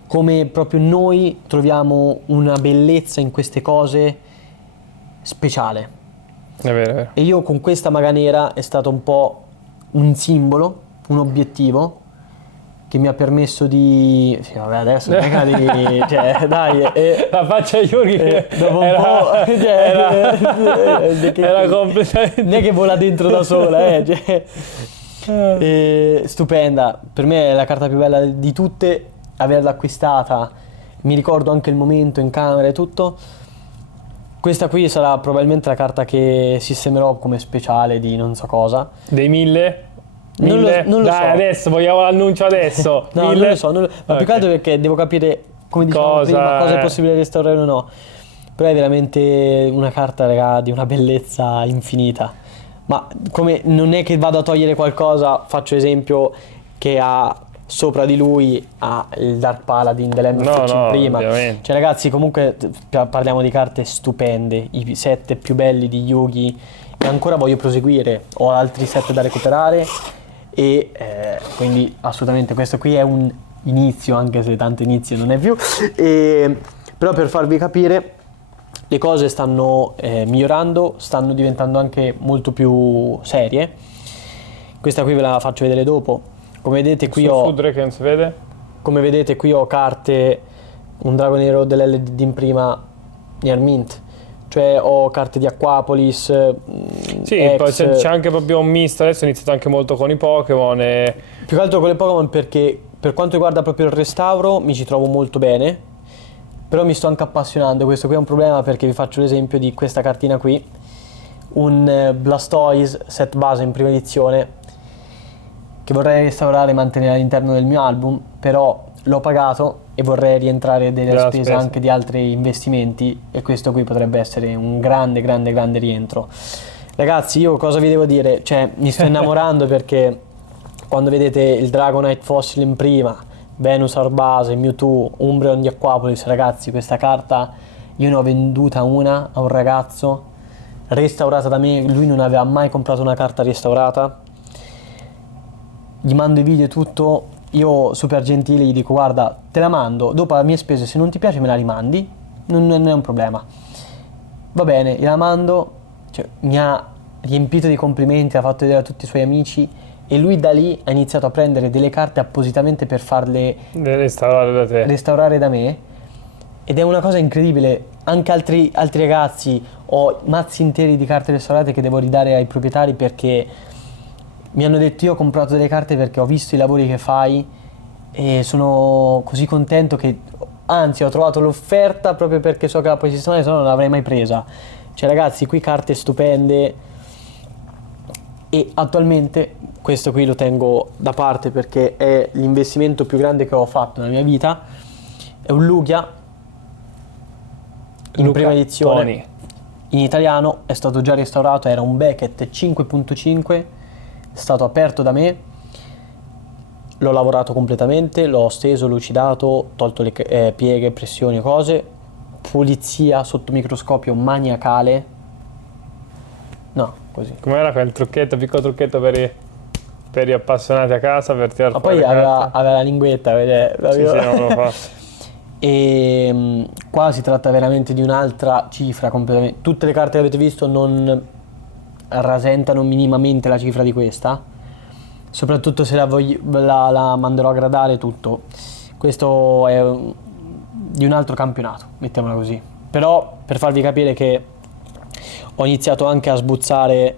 come proprio noi troviamo una bellezza in queste cose speciale. È vero. E io con questa maga nera è stato un po' un simbolo, un obiettivo che mi ha permesso di... Sì, vabbè, adesso cioè, dai... La faccia di Yuri che dopo un po'... era completamente... Non è che vola dentro da sola, stupenda. Per me è la carta più bella di tutte, averla acquistata. Mi ricordo anche il momento in camera e tutto. Questa qui sarà probabilmente la carta che sistemerò come speciale di non so cosa. Dei 1000? Non lo Dai, so. adesso vogliamo l'annuncio adesso. No, 1000? non lo so, ma più che altro perché devo capire, come dicevamo prima, cosa è possibile restaurare o no. Però è veramente una carta, raga, di una bellezza infinita. Ma come non è che vado a togliere qualcosa, faccio esempio che ha sopra di lui il Dark Paladin dell'MFC prima. Ovviamente. Cioè ragazzi, comunque parliamo di carte stupende, i set più belli di Yugi, e ancora voglio proseguire, ho altri set da recuperare e quindi assolutamente questo qui è un inizio, anche se tanto inizio non è più, però per farvi capire le cose stanno migliorando, stanno diventando anche molto più serie. Questa qui ve la faccio vedere dopo. Come vedete qui come vedete qui ho carte, un drago nero dell'LDD in prima Near Mint, cioè ho carte di Aquapolis, sì, poi c'è anche proprio un misto, adesso ho iniziato anche molto con i Pokémon più che altro con le Pokémon, perché per quanto riguarda proprio il restauro mi ci trovo molto bene, però mi sto anche appassionando. Questo qui è un problema, perché vi faccio l'esempio di questa cartina qui, un Blastoise set base in prima edizione che vorrei restaurare e mantenere all'interno del mio album, però l'ho pagato e vorrei rientrare delle spese anche di altri investimenti, e questo qui potrebbe essere un grande rientro. Ragazzi, io cosa vi devo dire? Cioè, mi sto innamorando perché quando vedete il Dragonite Fossil in prima, Venusaur base, Mewtwo, Umbreon di Aquapolis, ragazzi, questa carta io ne ho venduta una a un ragazzo, restaurata da me, lui non aveva mai comprato una carta restaurata. Gli mando i video e tutto, io super gentile gli dico guarda te la mando, dopo a mie spese, se non ti piace me la rimandi, non è un problema. Va bene, gliela mando, cioè, mi ha riempito di complimenti, ha fatto vedere a tutti i suoi amici e lui da lì ha iniziato a prendere delle carte appositamente per farle restaurare da me, ed è una cosa incredibile. Anche altri ragazzi, ho mazzi interi di carte restaurate che devo ridare ai proprietari perché mi hanno detto io ho comprato delle carte perché ho visto i lavori che fai e sono così contento che anzi ho trovato l'offerta proprio perché so che la puoi sistemare, se no non l'avrei mai presa. Cioè ragazzi, qui carte stupende, e attualmente questo qui lo tengo da parte perché è l'investimento più grande che ho fatto nella mia vita. È un Lugia in prima edizione, Tony. in italiano, è stato già restaurato, era un Beckett 5.5, è stato aperto da me, l'ho lavorato completamente, l'ho steso, lucidato, tolto le pieghe, pressioni, cose, pulizia sotto microscopio maniacale. No, così. Com'era quel trucchetto, piccolo trucchetto per gli appassionati a casa, per tirare Ma fuori poi le aveva carte? la linguetta, vede? Sì, non lo fa. E qua si tratta veramente di un'altra cifra completamente. Tutte le carte che avete visto non rasentano minimamente la cifra di questa, soprattutto se la manderò a gradare tutto. Questo è di un altro campionato, mettiamola così. Però per farvi capire che ho iniziato anche a sbuzzare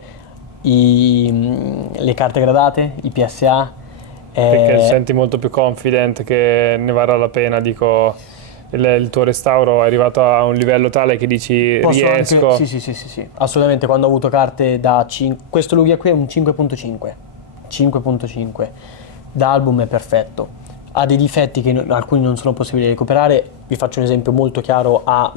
le carte gradate, i PSA. Perché ti senti molto più confident che ne varrà la pena, dico, il tuo restauro è arrivato a un livello tale che dici riesco. Anche, sì, assolutamente. Quando ho avuto carte da 5, questo Lugia qui è un 5.5 da album, è perfetto, ha dei difetti che alcuni non sono possibili da recuperare. Vi faccio un esempio molto chiaro: ha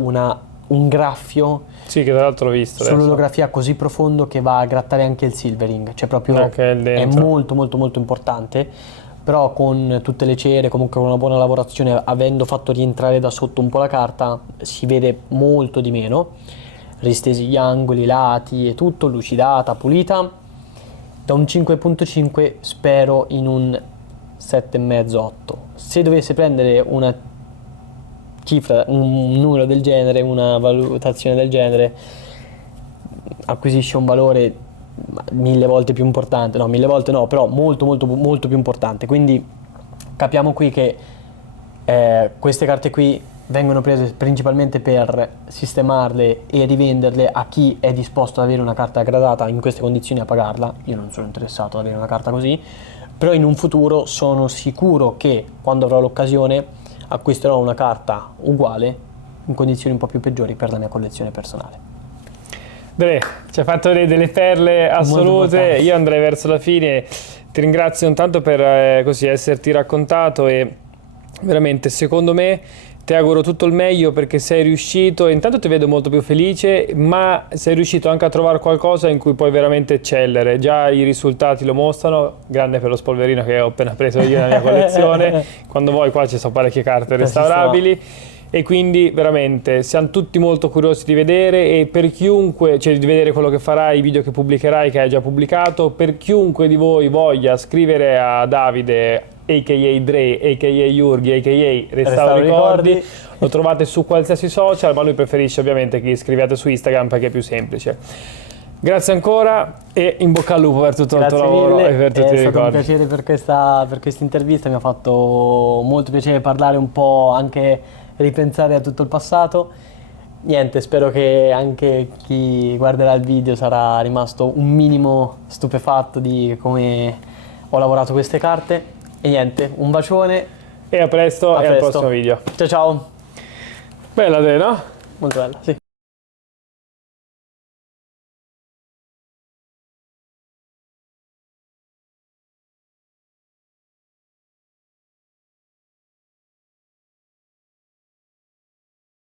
un graffio, sì, che tra l'altro l'ho visto sull'olografia così profondo che va a grattare anche il silvering, cioè proprio è molto molto molto importante. Però con tutte le cere, comunque con una buona lavorazione, avendo fatto rientrare da sotto un po' la carta, si vede molto di meno, ristesi gli angoli, i lati e tutto, lucidata, pulita. Da un 5.5 spero in un 7,5-8. Se dovesse prendere una cifra, un numero del genere, una valutazione del genere, acquisisce un valore 1000 volte più importante, no, 1000 volte no, però molto molto molto più importante. Quindi capiamo qui che queste carte qui vengono prese principalmente per sistemarle e rivenderle a chi è disposto ad avere una carta gradata in queste condizioni, a pagarla. Io non sono interessato ad avere una carta così, però in un futuro sono sicuro che quando avrò l'occasione acquisterò una carta uguale in condizioni un po' più peggiori per la mia collezione personale. Dre, ci hai fatto delle perle assolute. Io andrei verso la fine. Ti ringrazio intanto per così esserti raccontato, e veramente secondo me ti auguro tutto il meglio perché sei riuscito, intanto ti vedo molto più felice, ma sei riuscito anche a trovare qualcosa in cui puoi veramente eccellere. Già i risultati lo mostrano, grande per lo spolverino che ho appena preso io nella mia collezione. Quando vuoi qua ci sono parecchie carte restaurabili. E quindi veramente siamo tutti molto curiosi di vedere, e per chiunque, cioè di vedere quello che farai, i video che pubblicherai, che hai già pubblicato, per chiunque di voi voglia scrivere a Davide, a.k.a. Dre, a.k.a. Jurghi, a.k.a. Restauro Ricordi, lo trovate su qualsiasi social, ma lui preferisce ovviamente che scriviate su Instagram perché è più semplice. Grazie ancora e in bocca al lupo per tutto il tuo lavoro e per tutti i ricordi. È stato un piacere per questa intervista, mi ha fatto molto piacere parlare un po', anche ripensare a tutto il passato. Niente, spero che anche chi guarderà il video sarà rimasto un minimo stupefatto di come ho lavorato queste carte. E niente, un bacione e a presto, e al prossimo video. Ciao ciao. Bella, no? Molto bella, sì.